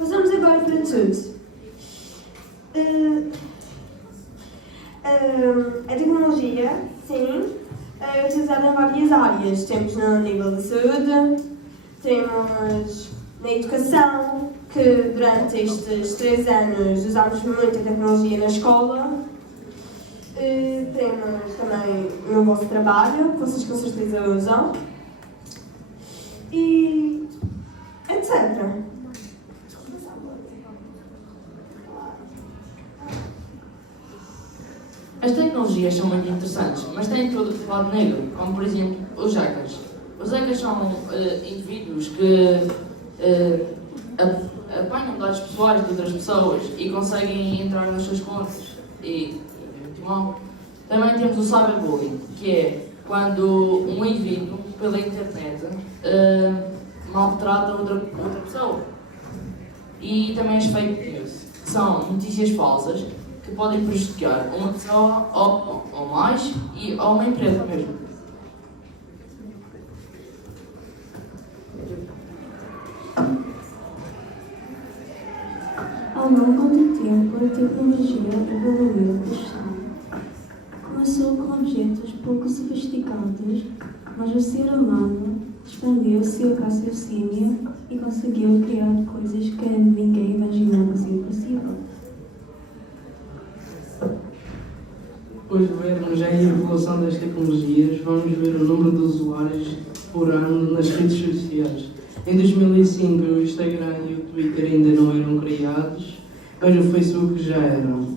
Usamos agora para tudo. A tecnologia, sim, é utilizada em várias áreas. Temos no nível da saúde, temos na educação, que durante estes 3 anos usámos muita tecnologia na escola. Temos também no vosso trabalho, que vocês com certeza usam. E etc. As tecnologias são muito interessantes, mas têm todo o lado negro, como por exemplo os hackers. Os hackers são indivíduos que apanham dados pessoais de outras pessoas e conseguem entrar nas suas contas e é muito mal. Também temos o cyberbullying, que é quando um indivíduo, pela internet, maltrata outra pessoa. E também as fake news, que são notícias falsas que podem prejudicar uma pessoa ou mais ou uma empresa mesmo. Ao longo do tempo, a tecnologia evoluiu bastante. Começou com objetos pouco sofisticados, mas o ser humano expandiu seu raciocínio e conseguiu criar coisas que ninguém imaginava ser possível. Depois de vermos a evolução das tecnologias, vamos ver o número de usuários por ano nas redes sociais. Em 2005, o Instagram e o Twitter ainda não eram criados, mas o Facebook já eram.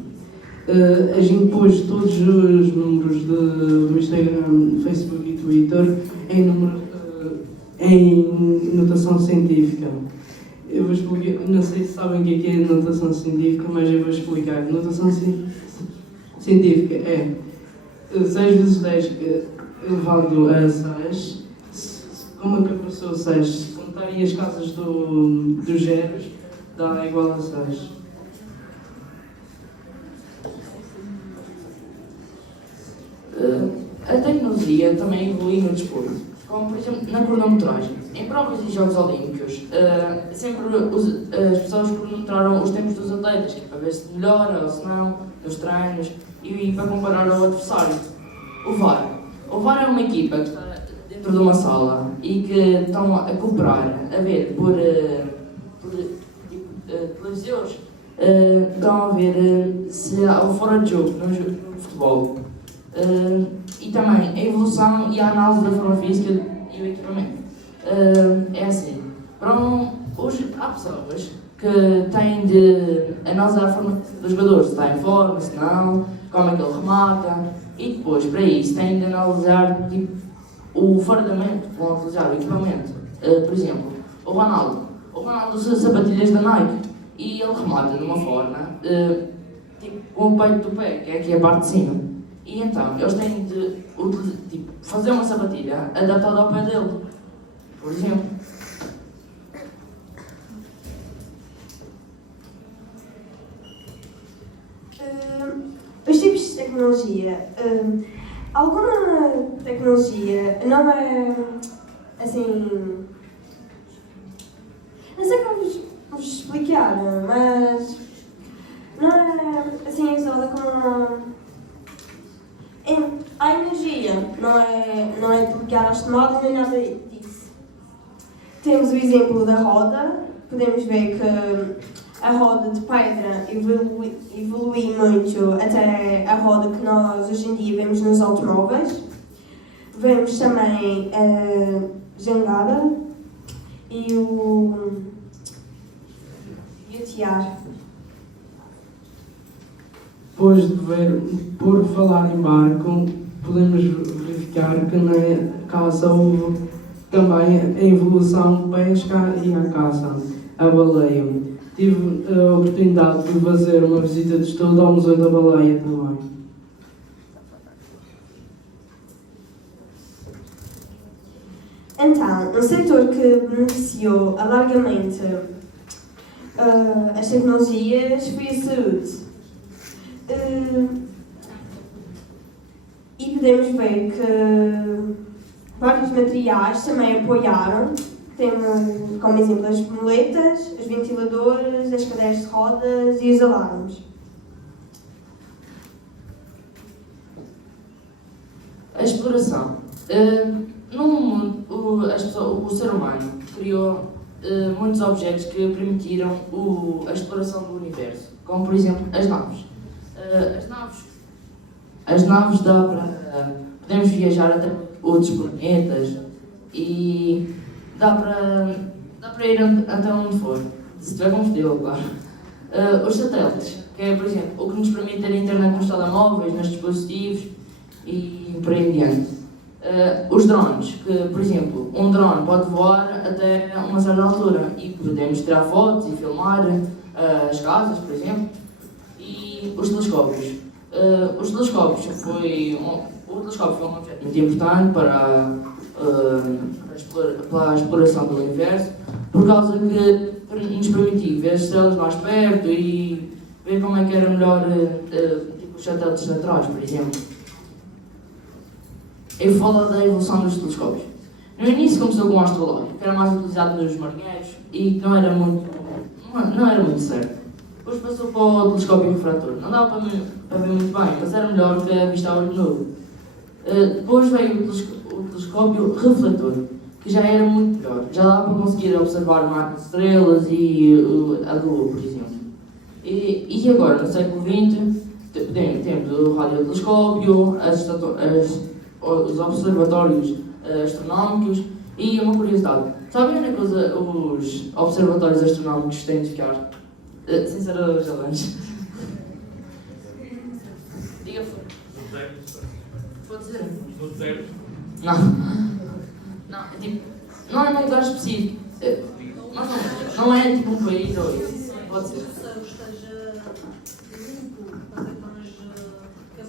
A gente pôs todos os números do Instagram, Facebook e Twitter em notação científica. Eu vou explicar, não sei se sabem o que é notação científica, mas eu vou explicar. Notação científica é 6 vezes 10 elevado a 6. Como é que apareceu 6? Se contarem as casas dos zeros, dá igual a 6. A tecnologia também evolui no desporto, como por exemplo na cronometragem. Em provas e Jogos Olímpicos, sempre as pessoas cronometraram os tempos dos atletas, para ver se melhora ou se não, nos treinos, e para comparar ao adversário. O VAR. O VAR é uma equipa que está dentro de uma sala e que estão a cooperar, a ver por televisores, estão a ver se há o fora de jogo no futebol. E também a evolução e a análise da forma física e o equipamento. É assim, hoje há pessoas que têm de analisar a forma dos jogadores, se está em forma, se não, como é que ele remata, e depois, para isso, têm de analisar tipo, o fardamento que vão utilizar, o equipamento. Por exemplo, o Ronaldo usa sapatilhas da Nike e ele remata de uma forma tipo, com o peito do pé, que é aqui a parte de cima. E então, eles têm de tipo, fazer uma sapatilha adaptada ao pé dele, por exemplo. Os tipos de tecnologia. Alguma tecnologia não é assim. Não sei como vos explicar, mas não é assim usada como. A energia não é de ligar aos tomadas nem nada disso. Temos o exemplo da roda. Podemos ver que a roda de pedra evolui muito até a roda que nós hoje em dia vemos nos automóveis. Vemos também a jangada e o tear. Depois de por falar em barco, podemos verificar que na caça houve também a evolução pesca e a caça, a baleia. Tive a oportunidade de fazer uma visita de estudo ao Museu da Baleia também. Então, um setor que beneficiou largamente as tecnologias foi a saúde. E podemos ver que vários materiais também apoiaram. Temos como exemplo as muletas, os ventiladores, as cadeiras de rodas e os alarmes. A exploração. No mundo, o ser humano criou muitos objetos que permitiram a exploração do universo, como por exemplo as naves. As naves podemos viajar até outros planetas e dá para ir até onde for, se tiver combustível, claro. Os satélites, que é, por exemplo, o que nos permite ter internet nos telemóveis, nos dispositivos e por aí adiante. Os drones, que, por exemplo, um drone pode voar até uma certa altura e podemos tirar fotos e filmar as casas, por exemplo. E os telescópios. O telescópio foi um objeto muito importante para a exploração do universo, por causa que nos permitiu ver as estrelas mais perto e ver como é que era melhor tipo os satélites naturais, por exemplo. Eu falo da evolução dos telescópios. No início começou com o astrológico, que era mais utilizado nos marinheiros e que não era muito certo. Depois passou para o telescópio refrator. Não dava para ver muito bem, mas era melhor que a vista a olho nu. Depois veio o telescópio refletor, que já era muito melhor. Já dava para conseguir observar mais estrelas e a Lua, por exemplo. E agora, no século XX, temos o radiotelescópio, os observatórios astronómicos e uma curiosidade. Sabem onde é que os observatórios astronómicos têm de ficar? Sem ser os alunos. Diga. Pode dizer? No deserto? Não. Não, é tipo. Não é num lugar específico. Mas não é tipo um país ou isso. Pode ser.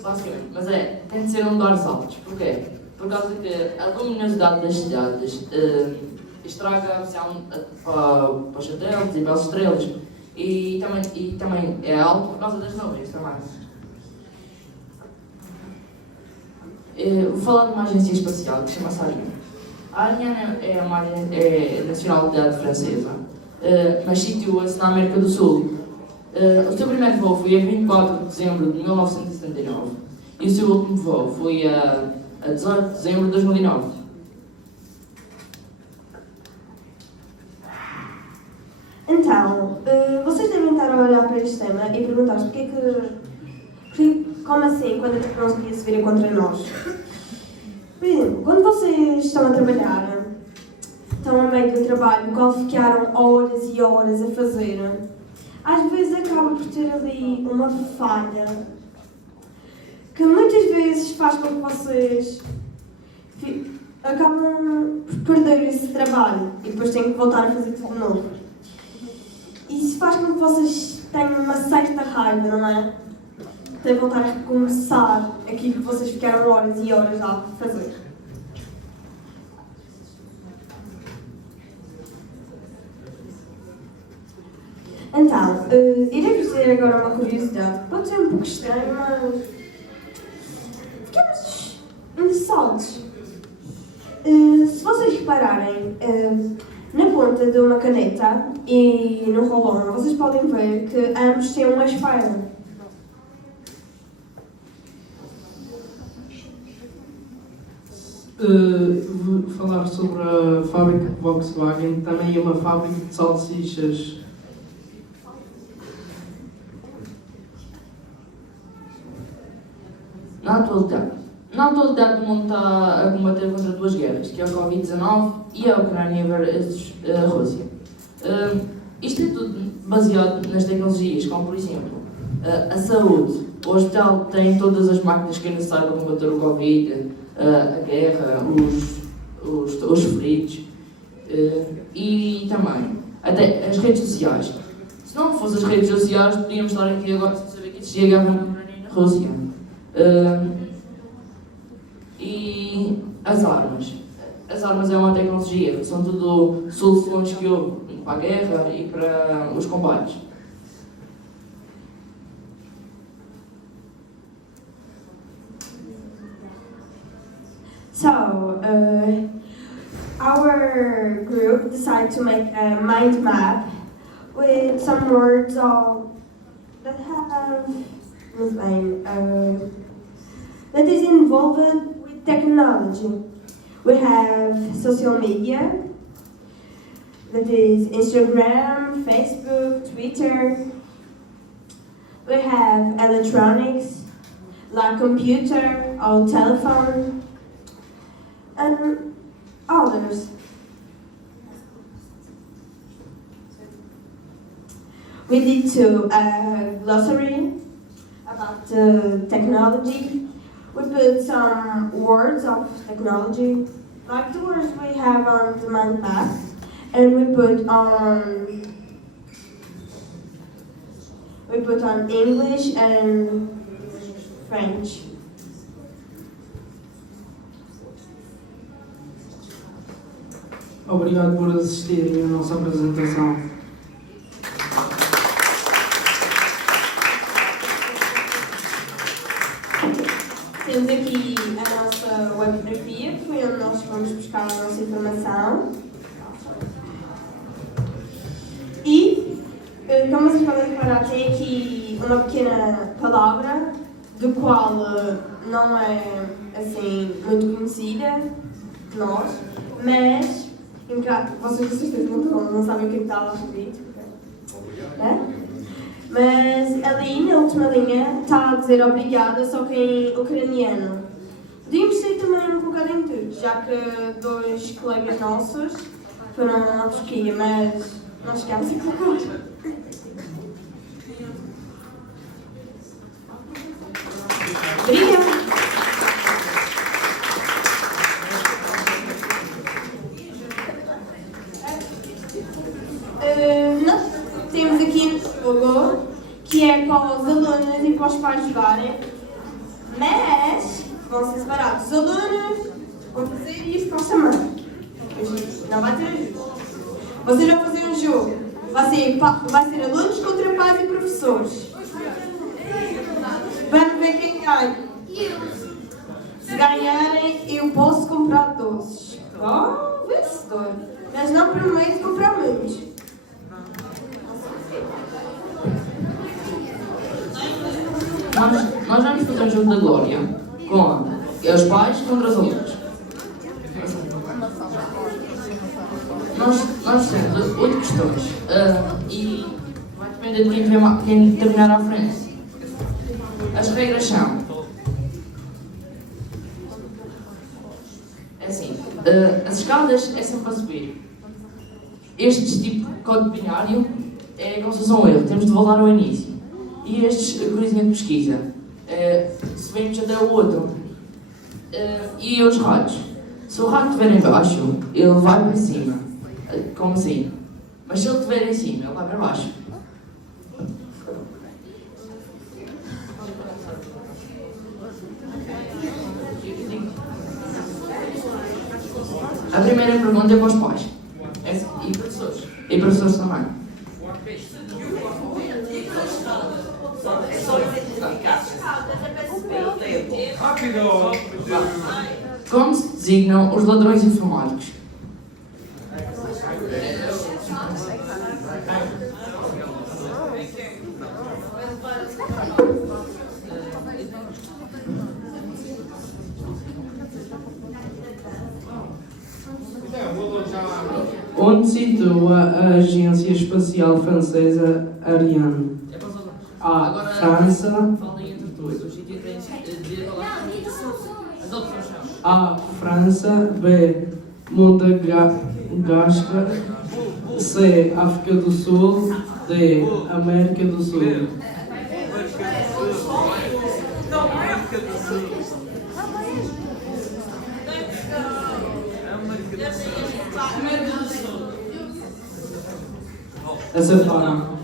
Basicamente. Mas tem de ser um lugares altos. Porquê? Por causa que a luminosidade das cidades estraga a visão para os satélites e para as estrelas. E também é alto por causa das nuvens também. Vou falar de uma agência espacial que chama-se Ariane. A Ariane é uma nacionalidade francesa, mas situa-se na América do Sul. O seu primeiro voo foi a 24 de dezembro de 1979 e o seu último voo foi a 18 de dezembro de 2009. Então, vocês devem estar a olhar para este tema e perguntar-se como assim, quando a tecnologia se vira contra nós? Por exemplo, quando vocês estão a trabalhar, estão a meio do trabalho, no qual ficaram horas e horas a fazer, às vezes acaba por ter ali uma falha que muitas vezes faz com que vocês acabam por perder esse trabalho e depois têm que voltar a fazer tudo de novo. Isso faz com que vocês tenham uma certa raiva, não é? De voltar a recomeçar aquilo que vocês ficaram horas e horas a fazer. Então, irei dizer agora uma curiosidade. Pode ser um pouco estranho, mas ficamos interessados. Se vocês repararem na ponta de uma caneta e no rolão, vocês podem ver que ambos têm uma esfera. Vou falar sobre a fábrica de Volkswagen, também é uma fábrica de salsichas. Na atualidade o mundo está a combater contra duas guerras, que é a Covid-19 e a Ucrânia versus a Rússia. Isto é tudo baseado nas tecnologias, como por exemplo a saúde. O hospital tem todas as máquinas que é necessário para combater o Covid, a guerra, os feridos e também até as redes sociais. Se não fossem as redes sociais, podíamos estar aqui agora sem saber que existia guerra na Ucrânia e na Rússia. E as armas. As armas é uma tecnologia, são tudo soluções que houve para a guerra e para os combates. So, our group decided to make a mind map with some words that have that is involved with technology. We have social media, that is Instagram, Facebook, Twitter. We have electronics, like computer or telephone, and others. We did a glossary about technology. We put some words of technology, like the words we have on the mind map, and we put on English and French. Obrigado por assistirem à nossa apresentação. Temos aqui a nossa webgrafia, que foi onde nós vamos buscar a nossa informação. E, como vocês podem reparar, tem aqui uma pequena palavra, do qual não é assim muito conhecida de nós, mas vocês com certeza não sabem o que está lá escrito. É? Mas ali na última linha está a dizer obrigada, só que em ucraniano. Podíamos ser também um bocado em turco, já que 2 colegas nossos foram à Turquia, mas nós chegámos a colocar. Obrigada! Temos aqui um jogo que é para os alunos e para os pais jogarem, mas vão ser separados. Os alunos vão fazer isto para chamar. Não vai ter ajuda. Vocês vão fazer um jogo. Vai ser alunos contra pais e professores. Vamos ver quem ganha. Se ganharem, eu posso comprar doces. Oh, vencedor. Mas não prometo comprar muitos. Nós vamos fazer um jogo da glória com os pais contra os alunos. Nós temos 8 questões e vai depender de quem terminar à frente. As regras são: é assim, as escadas é sempre para subir. Este tipo de código binário é como se fosse um erro, temos de voltar ao início. E estes, coisinha de pesquisa, subimos até o outro. E os ratos. Se o rato estiver em baixo, ele vai para cima. Como assim? Mas se ele estiver em cima, ele vai para baixo. A primeira pergunta é para os pais. E professores. E professores também. Como se designam os ladrões informáticos? Onde situa a Agência Espacial Francesa Ariane? A. França. A. França. B. Madagascar. C. África do Sul. D. América do Sul. Acertaram.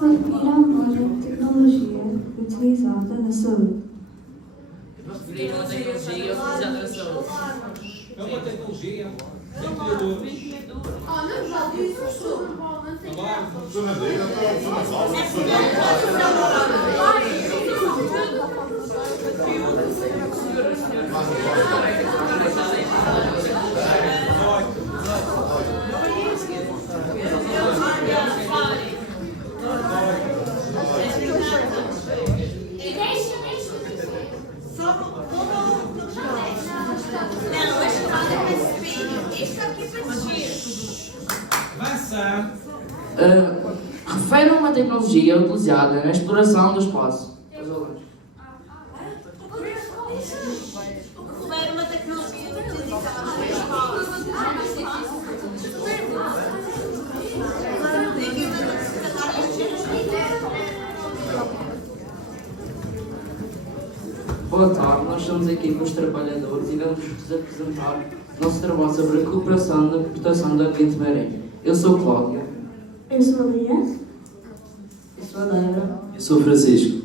Qual a primeira tecnologia utilizada na saúde? Referiram a tecnologia utilizada na saúde. É uma tecnologia. Ventiladores. Não já disse isso. Refere a uma tecnologia utilizada na exploração do espaço. Os alunos. Refere uma tecnologia utilizada no espaço. Boa tarde, nós somos aqui com os trabalhadores e vamos-vos apresentar o nosso trabalho sobre a recuperação da reputação do ambiente marinho. Eu sou Cláudia. Eu sou a Lia. Eu sou a Débora. Eu sou o Francisco.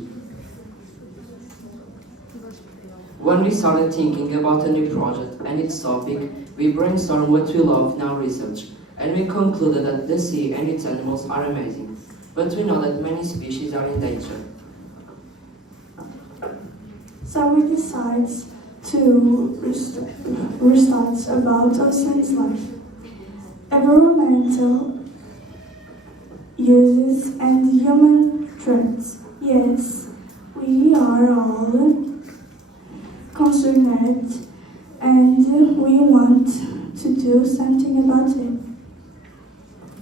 When we started thinking about a new project and its topic, we brainstormed what we love in our research, and we concluded that the sea and its animals are amazing, but we know that many species are in danger. So we decided to research about ocean's life, environmental uses and human threats. Yes, we are all concerned and we want to do something about it.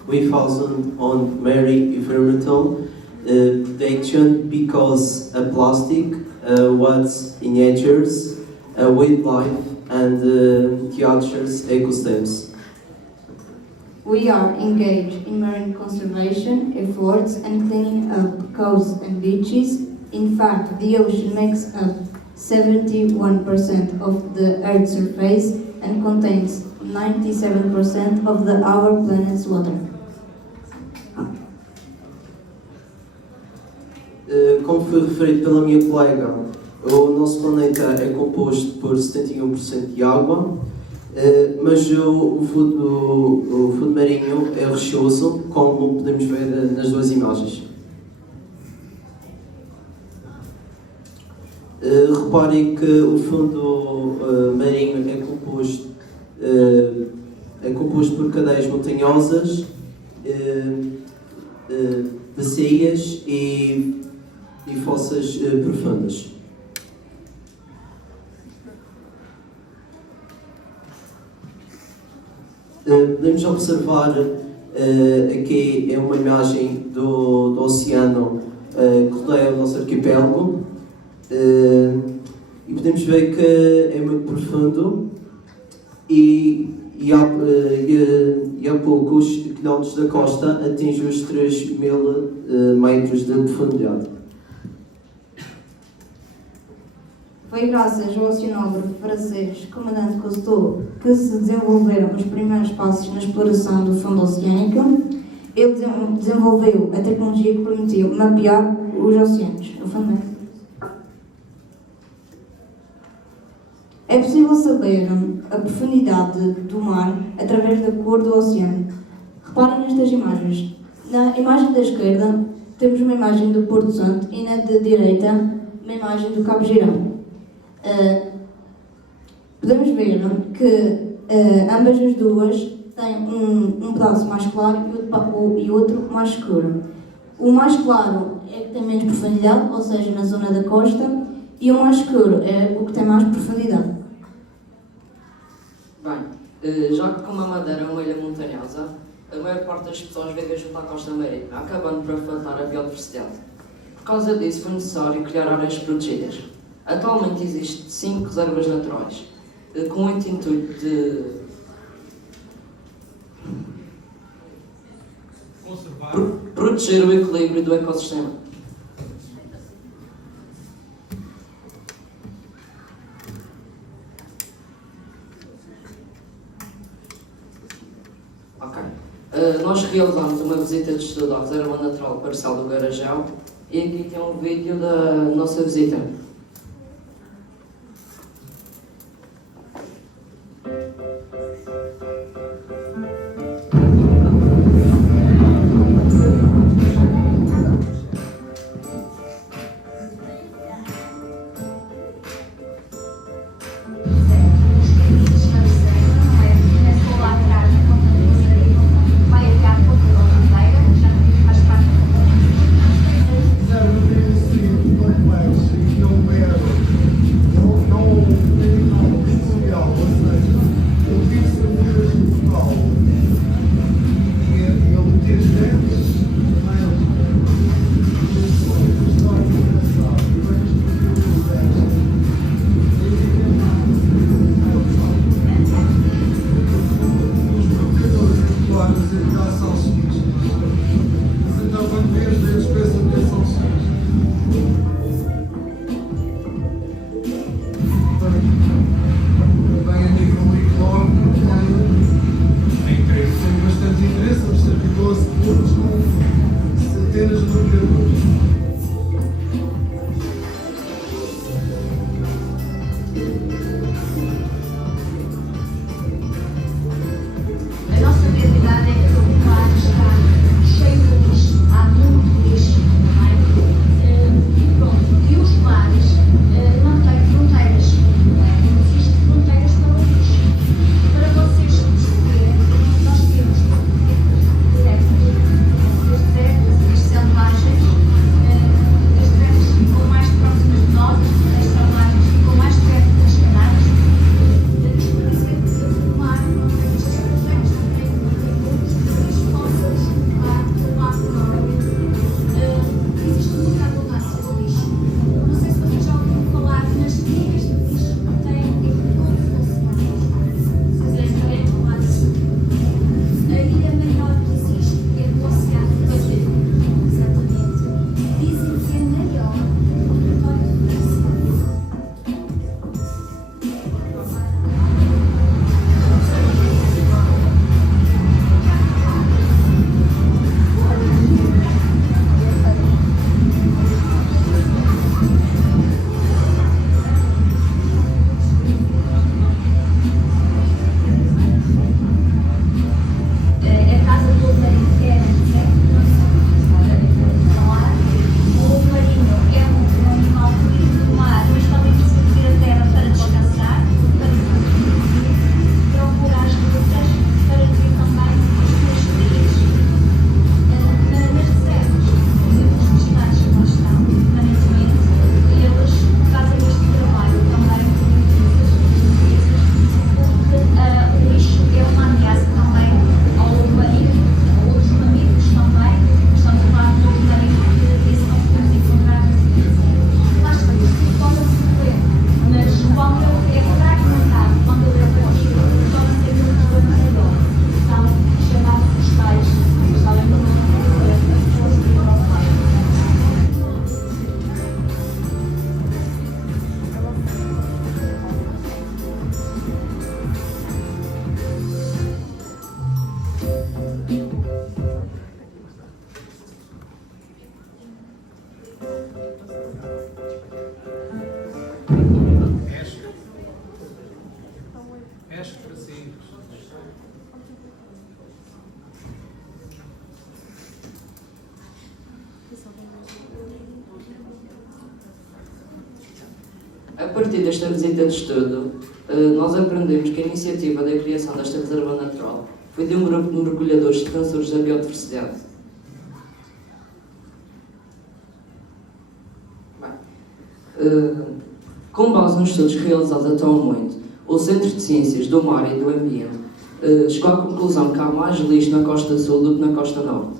We focus on marine environmental protection because plastic was endangers wildlife and the others ecosystems. We are engaged in marine conservation efforts and cleaning up coasts and beaches. In fact, the ocean makes up 71% of the Earth's surface and contains 97% of our planet's water. Como foi referido pela minha colega, o nosso planeta é composto por 71% de água, mas o fundo marinho é rochoso, como podemos ver nas duas imagens. Reparem que o fundo marinho é composto por cadeias montanhosas, bacias e fossas profundas. Podemos observar aqui é uma imagem do oceano que rodeia o nosso arquipélago. E podemos ver que é muito profundo e há poucos quilómetros da costa atinge os 3.000 metros de profundidade. Foi graças ao oceanógrafo francês Comandante Cousteau que se desenvolveram os primeiros passos na exploração do fundo oceânico. Ele desenvolveu a tecnologia que permitiu mapear os oceanos, o fundo marinho. É possível saber a profundidade do mar através da cor do oceano. Reparem nestas imagens. Na imagem da esquerda temos uma imagem do Porto Santo e na da direita uma imagem do Cabo Girão. Podemos ver que ambas as duas têm um pedaço mais claro e outro mais escuro. O mais claro é que tem menos profundidade, ou seja, na zona da costa, e o mais escuro é o que tem mais profundidade. Bem, já que como a Madeira é uma ilha montanhosa, a maior parte das pessoas vive junto à costa marítima, acabando por afetar a biodiversidade. Por causa disso, foi necessário criar áreas protegidas. Atualmente existem 5 reservas naturais, com o intuito de proteger o equilíbrio do ecossistema. Nós realizamos uma visita de estudo à Reserva Natural Parcial do Garajão e aqui tem um vídeo da nossa visita. Não partir desta visita de estudo, nós aprendemos que a iniciativa da criação desta reserva natural foi de um grupo de mergulhadores defensores da biodiversidade. Com base nos estudos realizados até ao momento, o Centro de Ciências do Mar e do Ambiente chegou à conclusão que há mais lixo na costa sul do que na costa norte.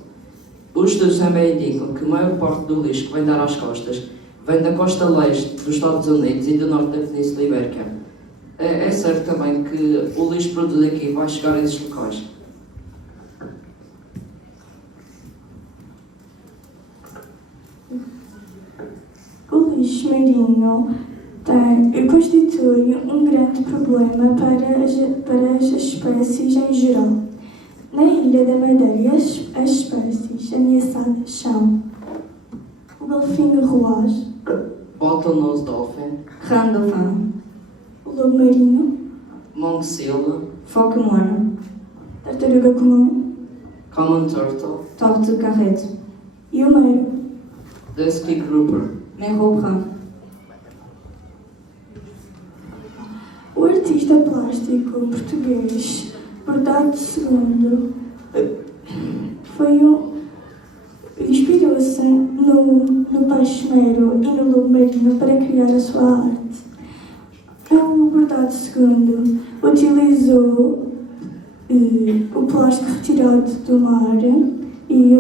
Os estudos também indicam que a maior parte do lixo que vem dar às costas vem da costa leste dos Estados Unidos e do norte da Península Ibérica. É certo também que o lixo produzido aqui vai chegar a esses locais. O lixo marinho constitui um grande problema para as espécies em geral. Na Ilha da Madeira, as espécies ameaçadas são o golfinho roaz, Bottlenose dolphin, Rã dauphin, o lobo marinho, Moncilla, foca moana, tartaruga comum, common turtle, torte de carrete, e o meiro. dusky grouper, merro brun. O artista plástico português Bordado II inspirou-se no peixe-meiro e no lobo marinho para criar a sua arte. O Bordado II utilizou o plástico retirado do mar e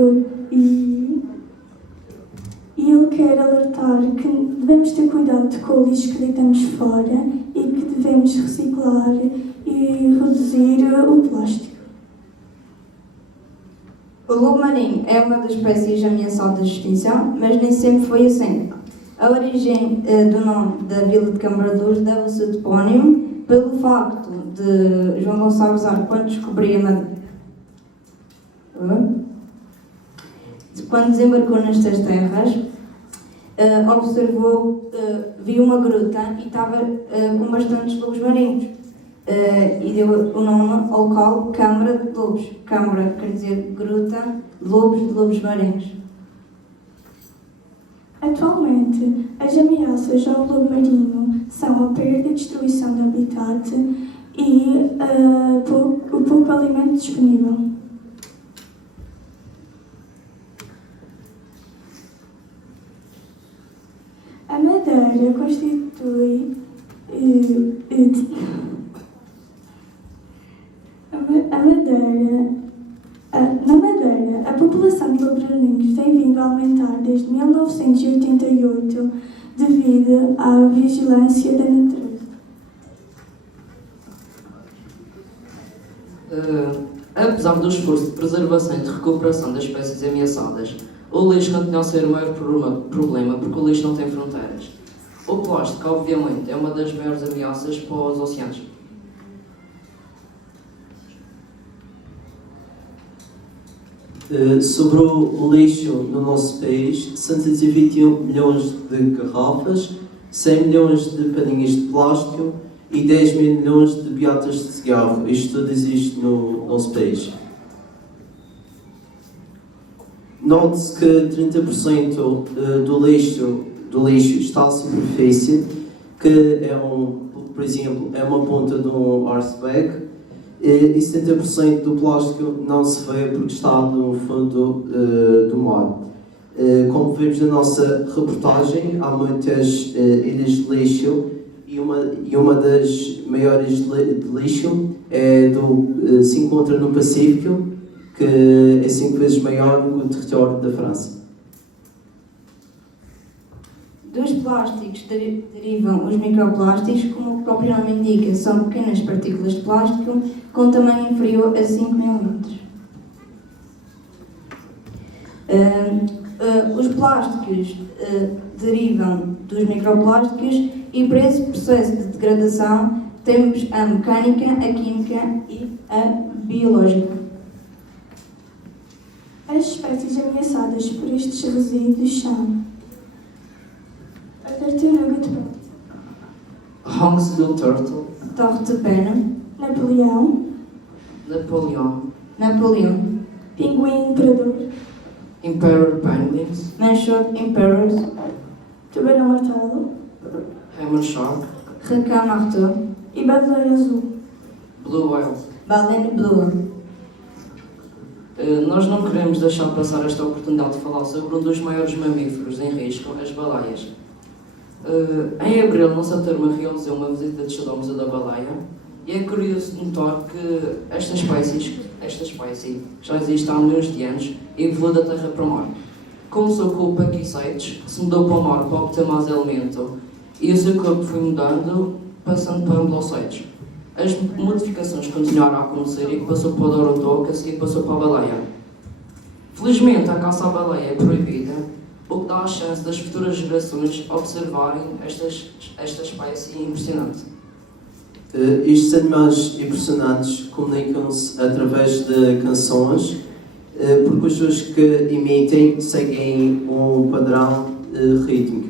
ele quer alertar que devemos ter cuidado com o lixo que deitamos fora e que devemos reciclar e reduzir o plástico. O lobo marinho é uma das espécies ameaçadas de extinção, mas nem sempre foi assim. A origem do nome da vila de Cambradores deve-se ao topónimo pelo facto de João Gonçalves Arco, quando descobriu quando desembarcou nestas terras, observou, viu uma gruta e estava com bastantes lobos marinhos. E deu o nome ao local Câmara de Lobos. Câmara quer dizer gruta, de lobos marinhos. Atualmente, as ameaças ao lobo marinho são a perda e destruição do habitat e o pouco alimento disponível. A Madeira constitui na Madeira, a população de lobos-marinhos tem vindo a aumentar desde 1988 devido à vigilância da natureza. Apesar do esforço de preservação e de recuperação das espécies ameaçadas, o lixo continua a ser o maior problema porque o lixo não tem fronteiras. O plástico, obviamente, é uma das maiores ameaças para os oceanos. Sobre o lixo no nosso país, 121 milhões de garrafas, 100 milhões de paninhas de plástico e 10 milhões de beatas de cigarro. Isto tudo existe no nosso país. Note-se que 30% do lixo está à superfície, que é por exemplo, é uma ponta de um iceberg, e 70% do plástico não se vê porque está no fundo do mar. Como vemos na nossa reportagem, há muitas ilhas de lixo e uma das maiores de lixo se encontra no Pacífico, que é 5 vezes maior do que o território da França. Dos plásticos derivam os microplásticos, como o próprio nome indica, são pequenas partículas de plástico com tamanho inferior a 5 mm. Os plásticos derivam dos microplásticos e para esse processo de degradação temos a mecânica, a química e a biológica. As espécies ameaçadas por estes resíduos são a tartaruga de pena, Hongsbill turtle, torre de pena, Napoleão, pinguim imperador, emperor penguins, manchot emperors, tubarão martelo, Hammer Shark, Requin Marteau e baleia azul. Blue Whale. Baleine Blue. Nós não queremos deixar passar esta oportunidade de falar sobre um dos maiores mamíferos em risco, as baleias. Em abril, nossa turma realizou uma visita de estudo ao Museu da Baleia e é curioso notar que esta espécie já existe há milhões de anos e voou da terra para o mar. Começou com o Paquicetes, que se mudou para o mar para obter mais alimento e o seu corpo foi mudando, passando para Ambloceites. As modificações continuaram a acontecer e passou para o Dorotó, que a seguir passou para a baleia. Felizmente, a caça à baleia é proibida, o que dá a chance das futuras gerações observarem esta espécie impressionante. Estes animais impressionantes comunicam-se através de canções, porque os sons que emitem seguem um padrão rítmico.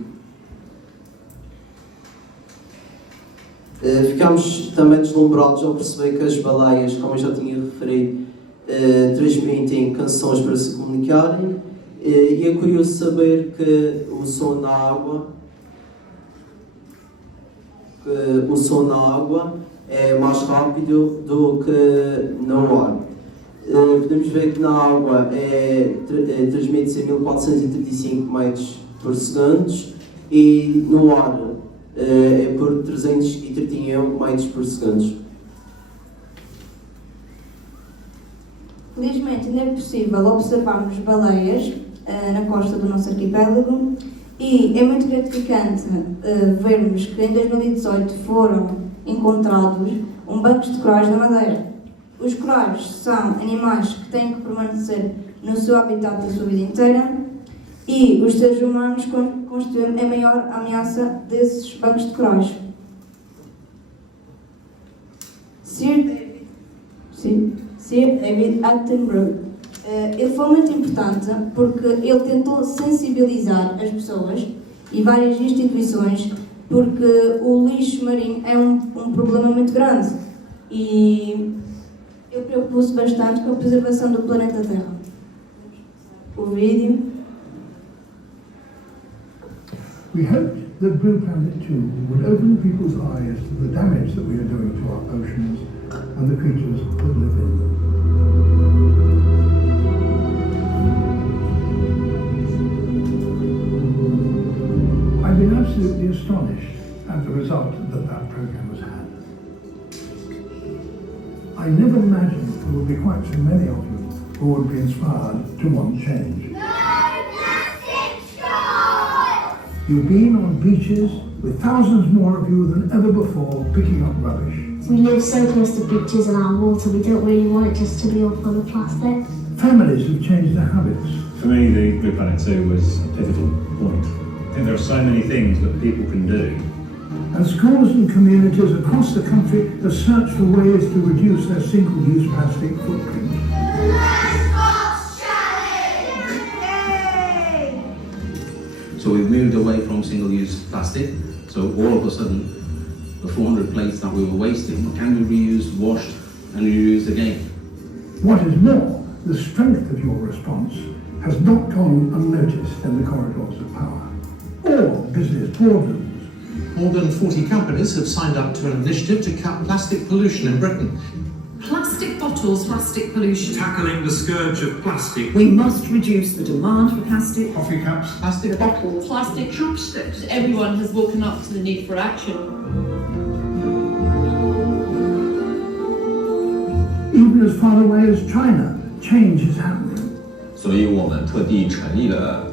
Ficámos também deslumbrados ao perceber que as baleias, como eu já tinha referido, transmitem canções para se comunicarem, e é curioso saber que o som na água é mais rápido do que no ar. Podemos ver que na água transmite-se a 1435 metros por segundo e no ar é por 331 metros por segundo. Felizmente ainda é possível observarmos baleias na costa do nosso arquipélago e é muito gratificante vermos que em 2018 foram encontrados bancos de corais na Madeira. Os corais são animais que têm que permanecer no seu habitat a sua vida inteira e os seres humanos constituem a maior ameaça desses bancos de corais. Sir David Attenborough. Ele foi muito importante porque ele tentou sensibilizar as pessoas e várias instituições porque o lixo marinho é um problema muito grande e ele preocupou-se bastante com a preservação do planeta Terra. O vídeo. We hoped that Blue Planet 2 would open people's eyes to the damage that we are doing to our oceans and the creatures that live in them. I've been absolutely astonished at the result that program has had. I never imagined there would be quite so many of you who would be inspired to want change. You've been on beaches with thousands more of you than ever before picking up rubbish. We live so close to beaches and our water, we don't really want it just to be all full of plastic. Families have changed their habits. For me, the Blue Planet 2 was a pivotal point. I think there are so many things that people can do. And schools and communities across the country have searched for ways to reduce their single-use plastic footprint. So we've moved away from single-use plastic. So all of a sudden, the 400 plates that we were wasting can be reused, washed, and reused again. What is more, the strength of your response has not gone unnoticed in the corridors of power or business boardrooms. More than 40 companies have signed up to an initiative to cut plastic pollution in Britain. Plastic bottles, plastic pollution. Tackling the scourge of plastic. We must reduce the demand for plastic. Coffee cups, plastic bottles, Plastic chopsticks. Everyone has woken up to the need for action. Even as far away as China, change is happening. 所以我们特地成立了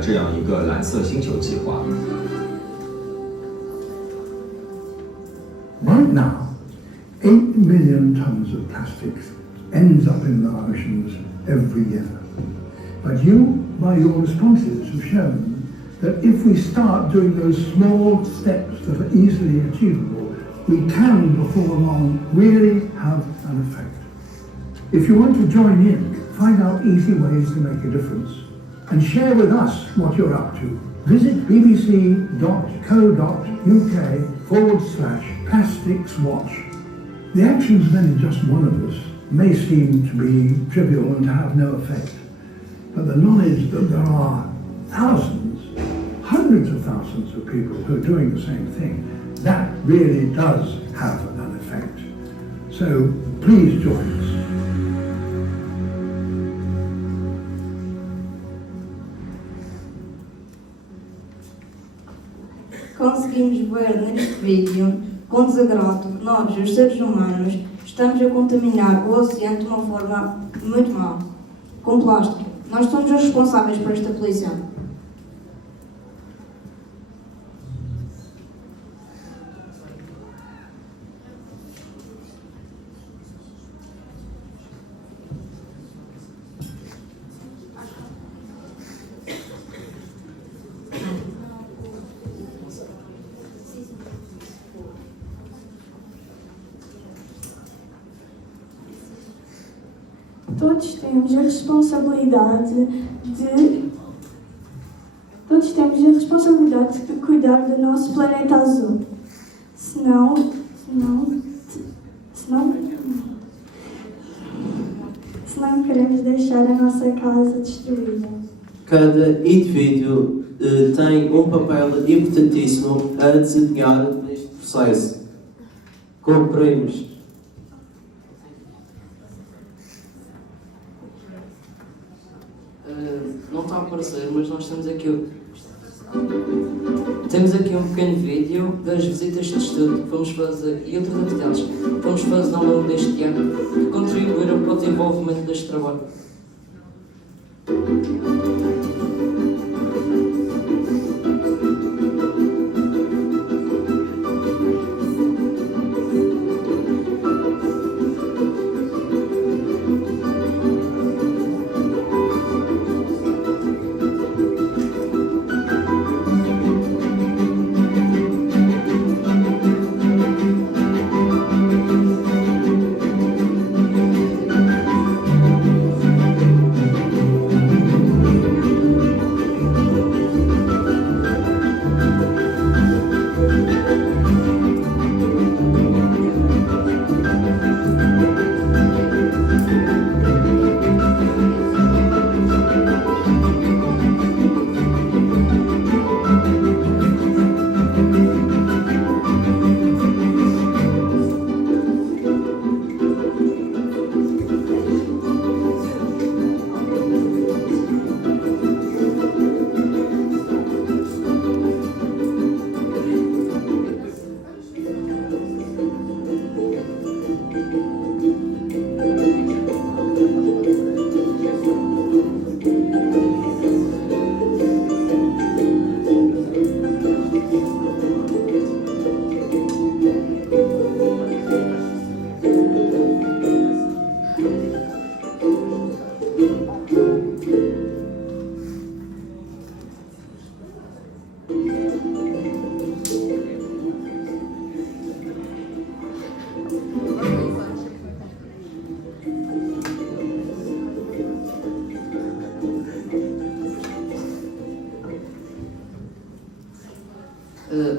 这样一个蓝色星球计划。Right now, 8 million tons of plastics ends up in the oceans every year. But you, by your responses, have shown that if we start doing those small steps that are easily achievable, we can, before long, really have an effect. If you want to join in, find out easy ways to make a difference and share with us what you're up to. Visit bbc.co.uk/plasticswatch. The actions of any just one of us may seem to be trivial and to have no effect, but the knowledge that there are thousands, hundreds hundreds of thousands of people who are doing the same thing, that really does have an effect. So please join us. Conseguimos ver neste vídeo com desagrado que nós, os seres humanos, estamos a contaminar o oceano de uma forma muito má, com plástico. Nós somos os responsáveis por esta poluição. Todos temos a responsabilidade de cuidar do nosso planeta azul. Senão queremos deixar a nossa casa destruída. Cada indivíduo tem um papel importantíssimo a desempenhar neste processo. Cumprimos. Não está a aparecer, mas nós temos aqui um pequeno vídeo das visitas de estudo que vamos fazer e outras atividades que vamos fazer ao longo deste ano que contribuíram para o desenvolvimento deste trabalho.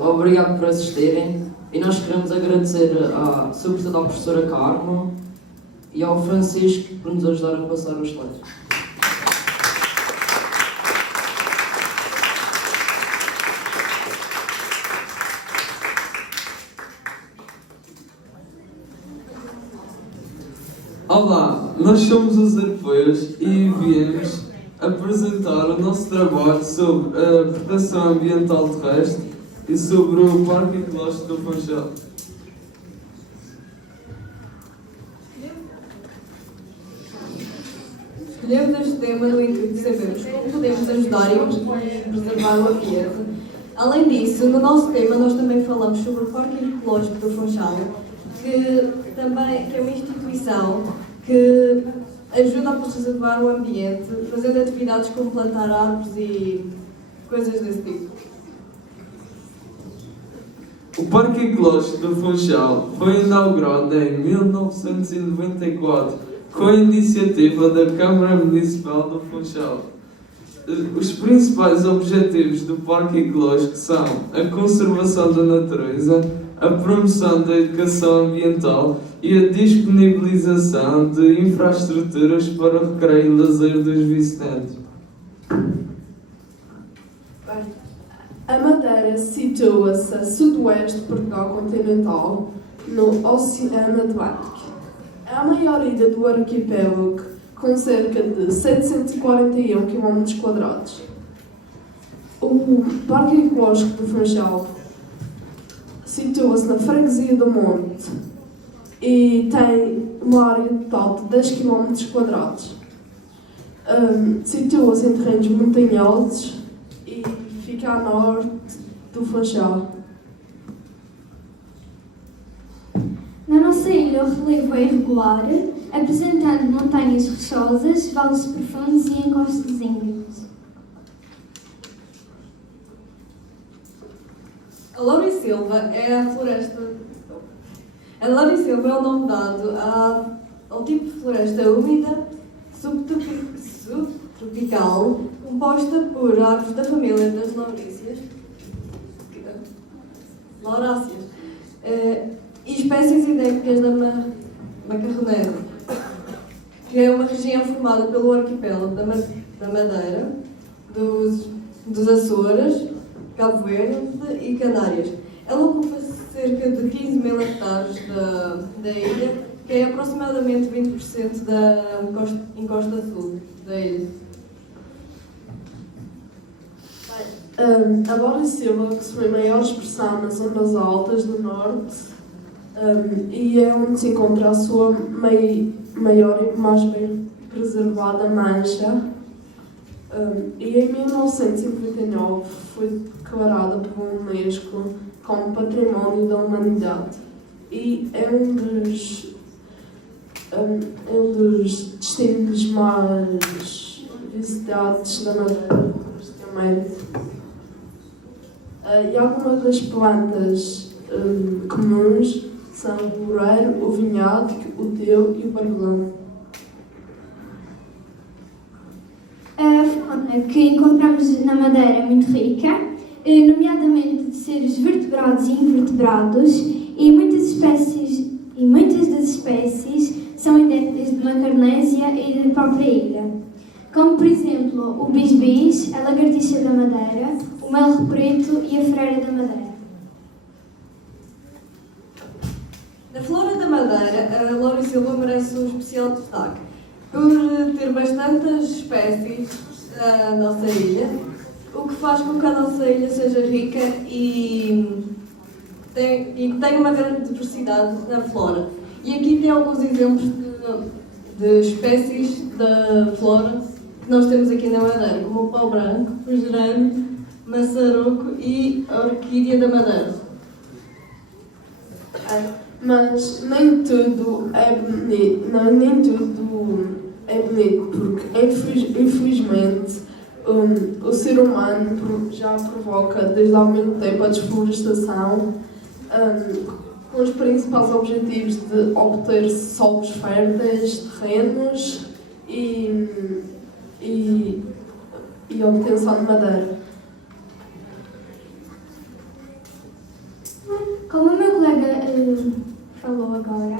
Obrigado por assistirem e nós queremos agradecer sobretudo à professora Carmo e ao Francisco por nos ajudar a passar os slides. Olá, nós somos os Arpeiros e viemos apresentar o nosso trabalho sobre a proteção ambiental terrestre e sobre o Parque Ecológico do Funchal. Escolhemos este tema no intuito de sabermos como podemos ajudar e preservar o ambiente. Além disso, no nosso tema nós também falamos sobre o Parque Ecológico do Funchal, que é uma instituição que ajuda a preservar o ambiente, fazendo atividades como plantar árvores e coisas desse tipo. O Parque Ecológico do Funchal foi inaugurado em 1994 com a iniciativa da Câmara Municipal do Funchal. Os principais objetivos do Parque Ecológico são a conservação da natureza, a promoção da educação ambiental e a disponibilização de infraestruturas para o recreio e lazer dos visitantes. A Madeira situa-se a sudoeste de Portugal continental, no Oceano Atlântico. É a maior ilha do arquipélago, com cerca de 741 km². O Parque Ecológico do Funchal situa-se na freguesia do Monte e tem uma área total de 10 km². Situa-se em terrenos montanhosos e fica a norte do Funchal. Na nossa ilha, o relevo é irregular, apresentando montanhas rochosas, vales profundos e encostas íngremes. A Laurisilva é a floresta. A Laurisilva é o nome dado ao tipo de floresta úmida subtropical, composta por árvores da família das lauráceas e espécies endémicas da macarroneira, que é uma região formada pelo arquipélago da Madeira, dos Açores, Cabo Verde e Canárias. Ela ocupa cerca de 15.000 hectares da ilha, que é aproximadamente 20% da encosta sul da ilha. A Laurisilva possui maior expressão nas ondas altas do norte e é onde se encontra a sua maior e mais bem preservada mancha. E em 1959 foi declarada pela Unesco como Património da Humanidade e é um dos destinos mais visitados da Madeira. E algumas das plantas comuns são o loureiro, o vinhado, o teu e o barbelão. A fauna que encontramos na Madeira é muito rica, nomeadamente de seres vertebrados e invertebrados, e muitas das espécies são endémicas de Macaronésia e da própria ilha, como por exemplo o bis-bis, a lagartixa da Madeira, o melro preto e a freira da Madeira. Na flora da Madeira, a Laurisilva merece um especial destaque por ter bastantes espécies na nossa ilha, o que faz com que a nossa ilha seja rica e que tenha uma grande diversidade na flora. E aqui tem alguns exemplos de espécies da flora que nós temos aqui na Madeira, como o pau branco, o gerânio, maçaroco e a orquídea da Madeira. Mas nem tudo é bonito, porque infelizmente o ser humano já provoca desde há muito tempo a desflorestação, com os principais objetivos de obter solos férteis, terrenos e obtenção de madeira. Como o meu colega falou agora,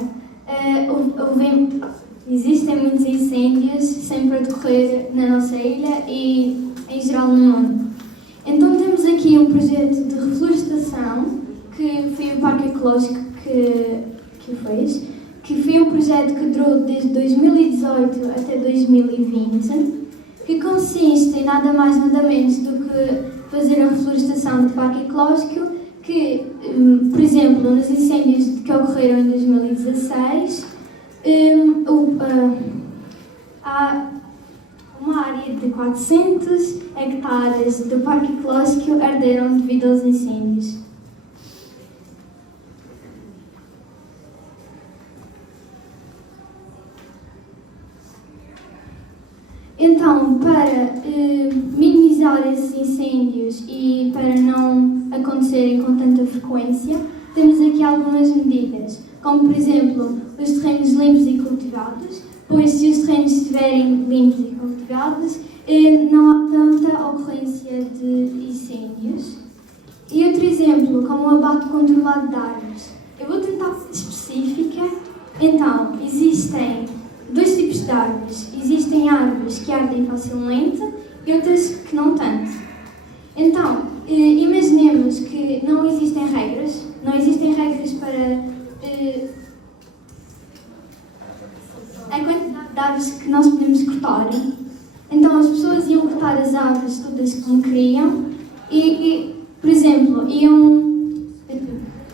existem muitos incêndios sempre a decorrer na nossa ilha e em geral no mundo. Então temos aqui um projeto de reflorestação que foi o Parque Ecológico que fez, que foi um projeto que durou desde 2018 até 2020, que consiste em nada mais nada menos do que fazer a reflorestação do Parque Ecológico, que, por exemplo, nos incêndios que ocorreram em 2016, há uma área de 400 hectares do Parque Ecológico arderam devido aos incêndios. Então, para minimizar esses incêndios e para não acontecerem com tanta frequência, temos aqui algumas medidas, como por exemplo, os terrenos limpos e cultivados, pois se os terrenos estiverem limpos e cultivados, não há tanta ocorrência de incêndios. E outro exemplo, como o abate controlado de árvores. Eu vou tentar ser específica. Então, existem dois tipos de árvores. Existem árvores que ardem facilmente e outras que não tanto. Então, imaginem sabemos que não existem regras para a quantidade de árvores que nós podemos cortar. Então as pessoas iam cortar as árvores todas como queriam e, por exemplo, iam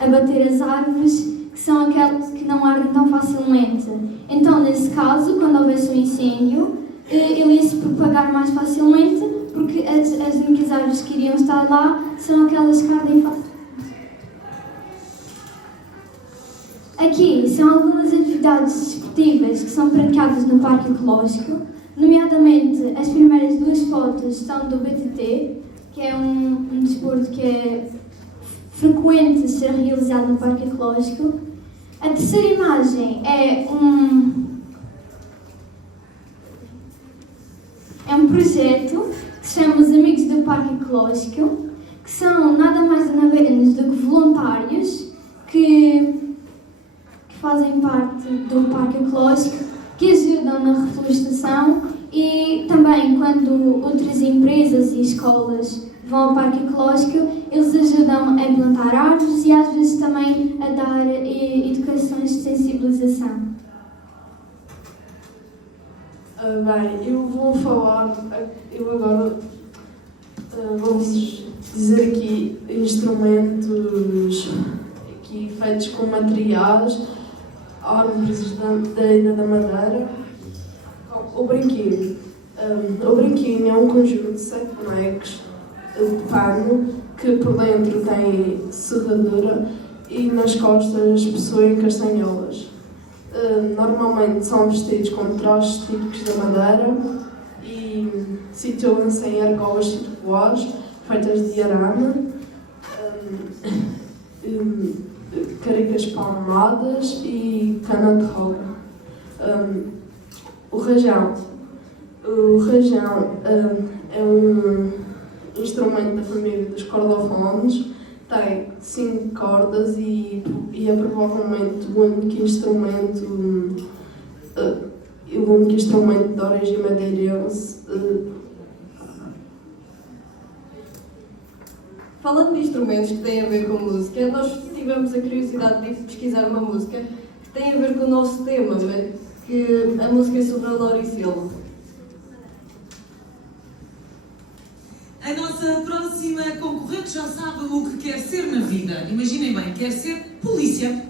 abater as árvores que são aquelas que não ardem tão facilmente. Então, nesse caso, quando houvesse um incêndio, ele ia se propagar mais facilmente, porque as únicas árvores que iriam estar lá são aquelas que ardem facilmente. Aqui são algumas atividades desportivas que são praticadas no Parque Ecológico, nomeadamente as primeiras duas fotos estão do BTT, que é um desporto que é frequente ser realizado no Parque Ecológico. A terceira imagem é um projeto que se chama Os Amigos do Parque Ecológico, que são nada mais nada menos do que voluntários que fazem parte do Parque Ecológico, que ajudam na reflorestação e também quando outras empresas e escolas vão ao Parque Ecológico, eles ajudam a plantar árvores e às vezes também a dar educações de sensibilização. Bem, eu agora vou-vos dizer aqui instrumentos aqui feitos com materiais, árvores da Ilha da Madeira. O brinquinho. O brinquinho é um conjunto de 7 bonecos de pano que por dentro tem serradura e nas costas possuem castanholas. Normalmente são vestidos com trajes típicos da Madeira e situam-se em argolas circulares feitas de arame, caricas palmadas e cana de roda. O rajão é um instrumento da família dos cordofones, tem 5 cordas e é provavelmente o único instrumento de origem madeirense. Falando de instrumentos que têm a ver com música, nós tivemos a curiosidade de pesquisar uma música que tem a ver com o nosso tema, que a música é sobre a Lauricela. A nossa próxima concorrente já sabe o que quer ser na vida. Imaginem bem, quer ser polícia.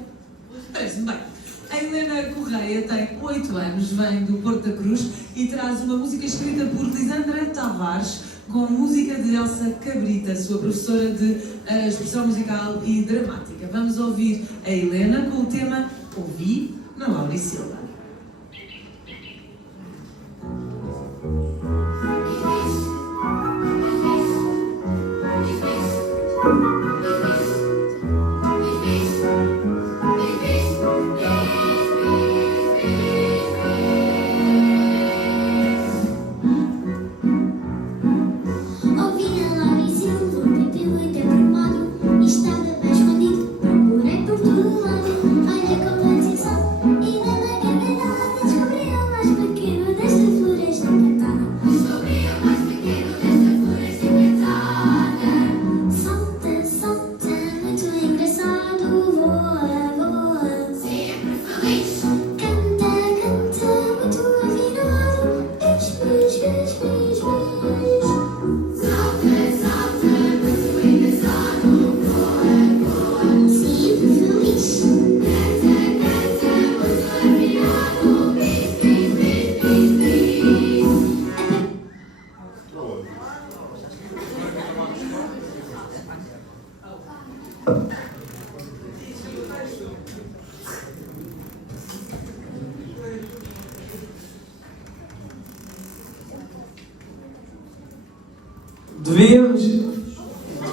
Parece-me bem. A Helena Correia tem 8 anos, vem do Porto da Cruz e traz uma música escrita por Lisandra Tavares com música de Elsa Cabrita, sua professora de expressão musical e dramática. Vamos ouvir a Helena com o tema Ouvi na Lauricela.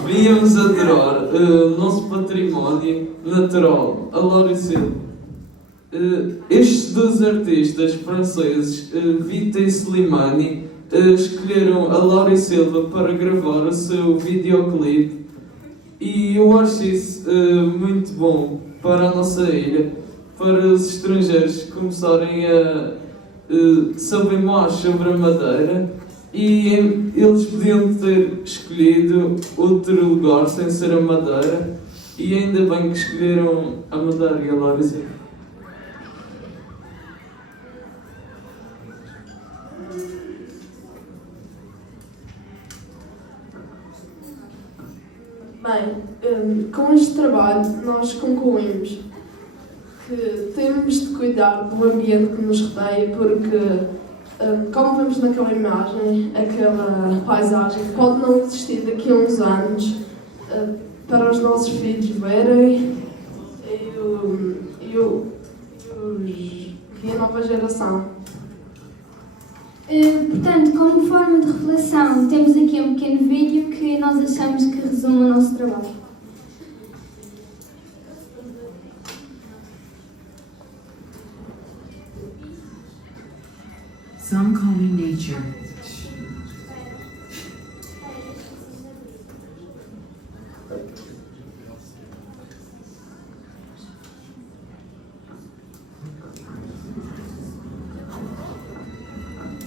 Devíamos adorar o nosso património natural, a Lauricela. Estes dois artistas franceses, Vita e Slimani, escolheram a Lauricela para gravar o seu videoclipe e eu acho isso muito bom para a nossa ilha, para os estrangeiros começarem a saber mais sobre a Madeira E eles podiam ter escolhido outro lugar sem ser a Madeira, e ainda bem que escolheram a Madeira e a Lorenzia. Bem, com este trabalho nós concluímos que temos de cuidar do ambiente que nos rodeia, porque, como vemos naquela imagem, aquela paisagem pode não existir daqui a uns anos para os nossos filhos verem e a nova geração. Portanto, como forma de reflexão, temos aqui um pequeno vídeo que nós achamos que resume o nosso trabalho. Some call me nature.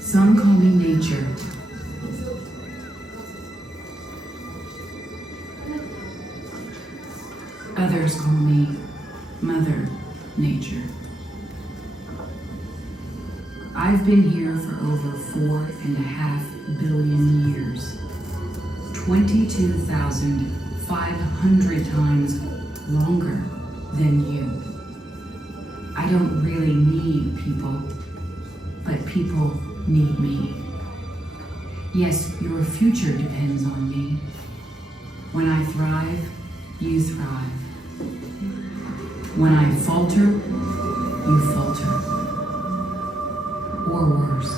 Some call me nature. Others call me Mother Nature. I've been here for over 4.5 billion years. 22,500 times longer than you. I don't really need people, but people need me. Yes, your future depends on me. When I thrive, you thrive. When I falter, you falter. Or worse.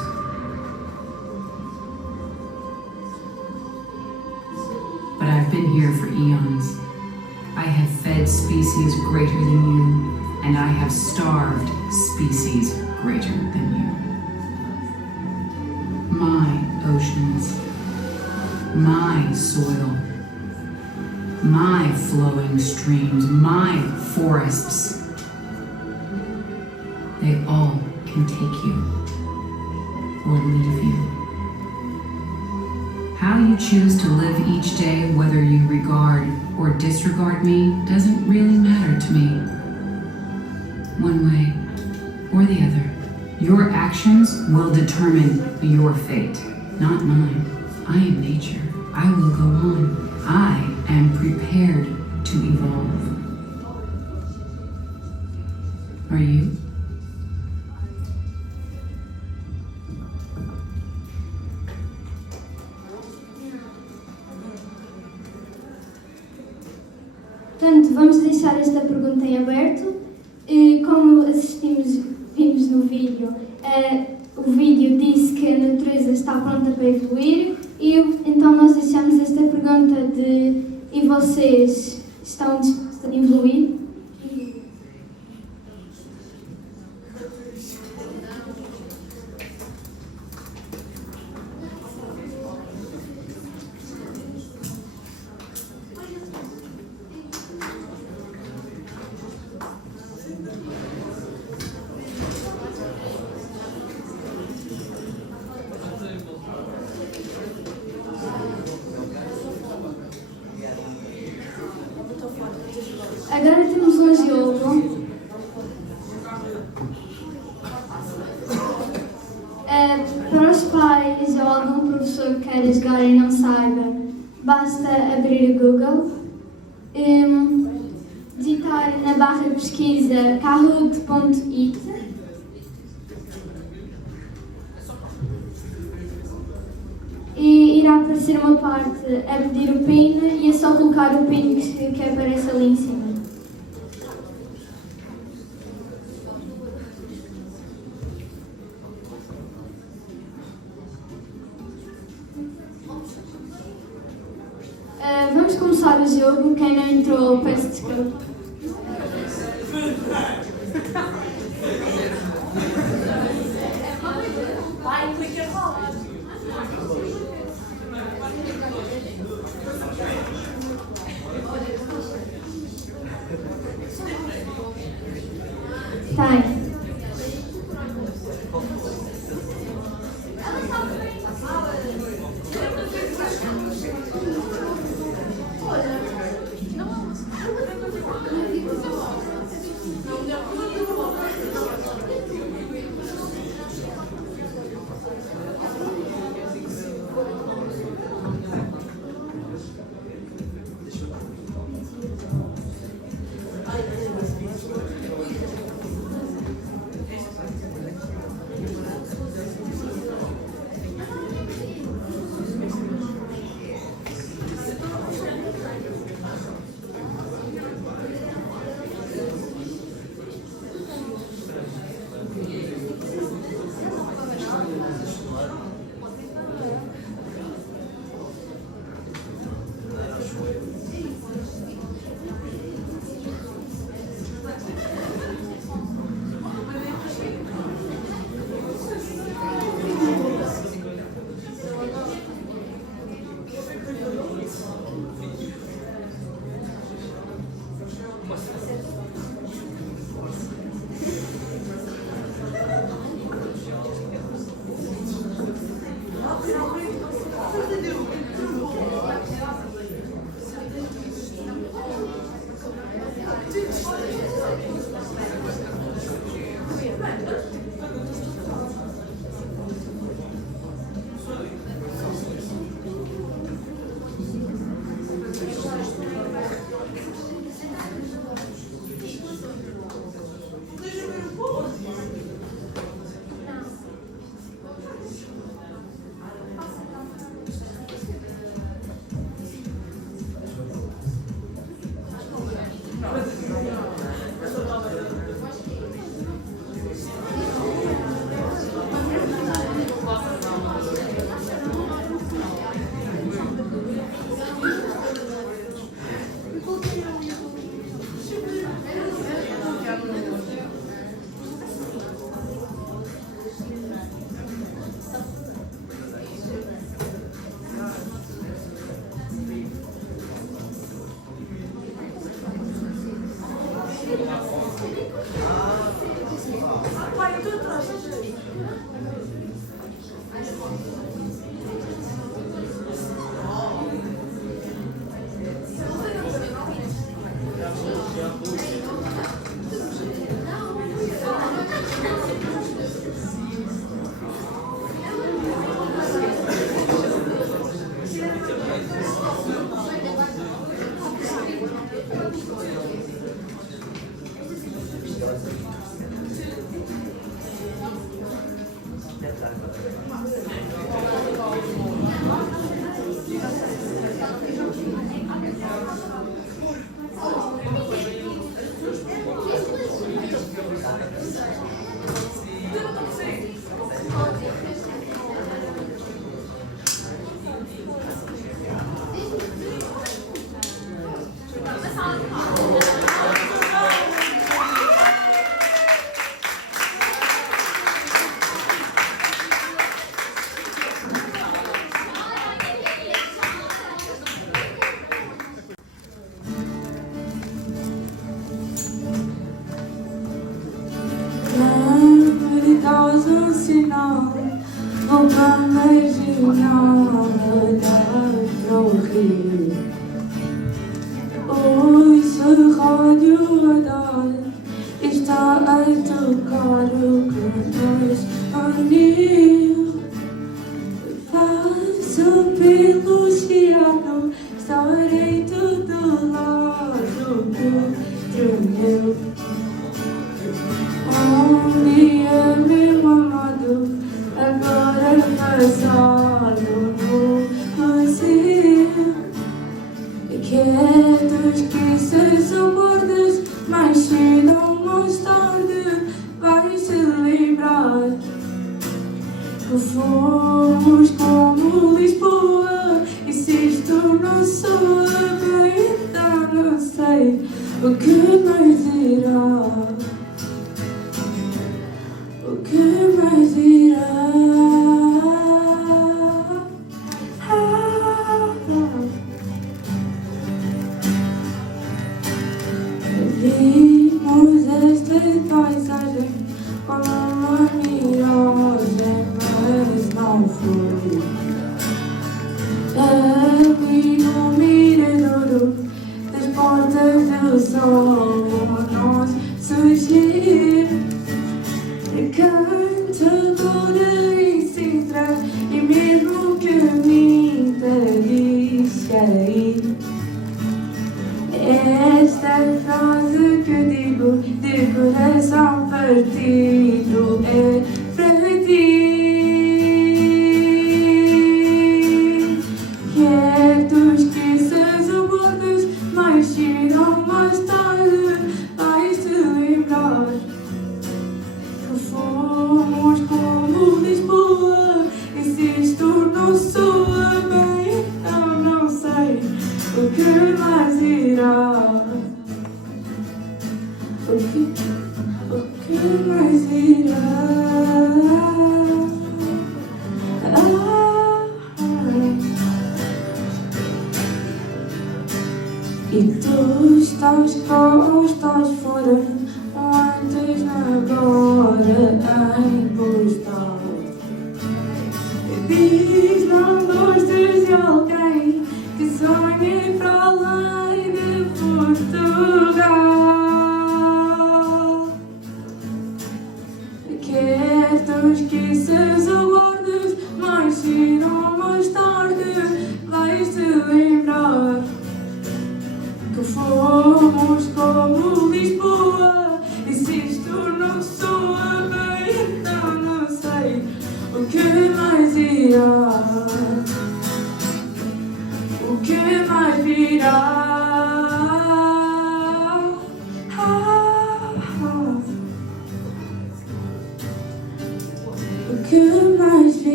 But I've been here for eons. I have fed species greater than you, and I have starved species greater than you. My oceans, my soil, my flowing streams, my forests, they all can take you or leave you. How you choose to live each day, whether you regard or disregard me, doesn't really matter to me. One way or the other. Your actions will determine your fate, not mine. I am nature. I will go on. I am prepared to evolve. Are you? Portanto, vamos deixar esta pergunta em aberto. Como vimos no vídeo, o vídeo disse que a natureza está pronta para evoluir e então nós deixamos esta pergunta de e vocês estão dispostos a evoluir? Agora temos um jogo. Para os pais ou algum professor que queira jogar e não saiba, basta abrir o Google, digitar na barra de pesquisa kahoot.it e irá aparecer uma parte a pedir o PIN e é só colocar o PIN que aparece ali em cima. Vamos começar o jogo. Quem não entrou, peço desculpa. Vai, clica rola. Tem.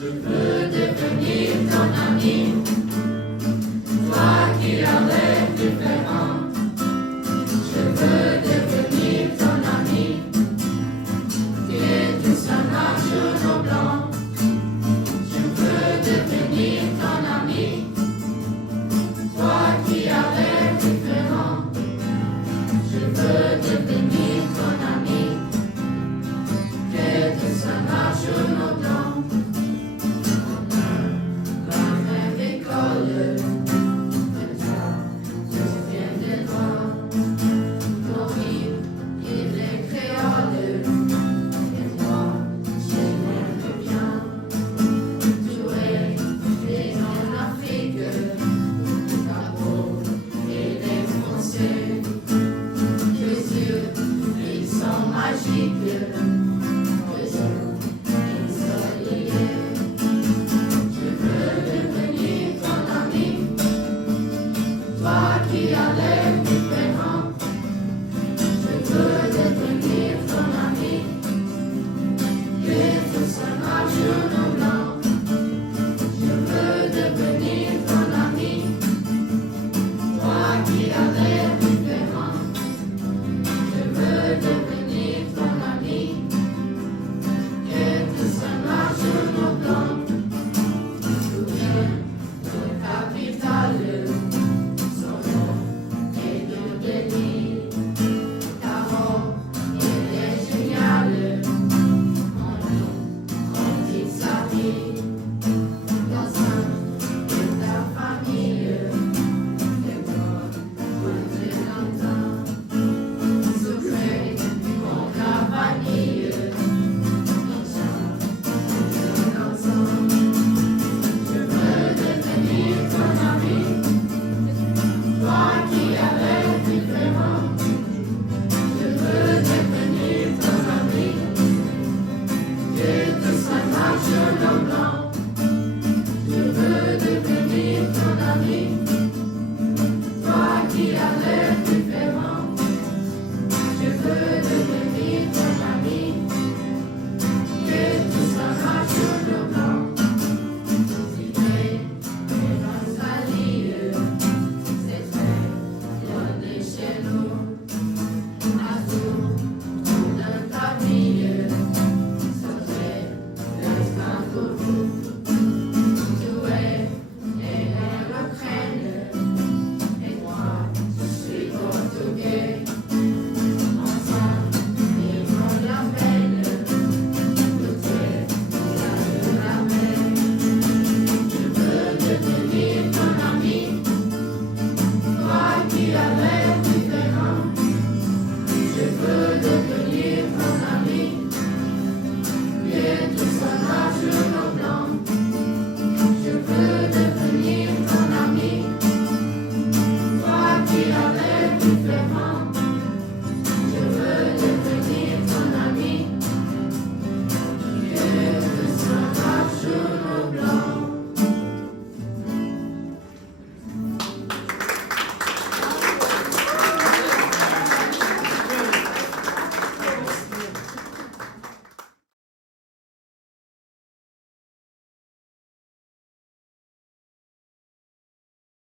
Je peux devenir ton ami. again.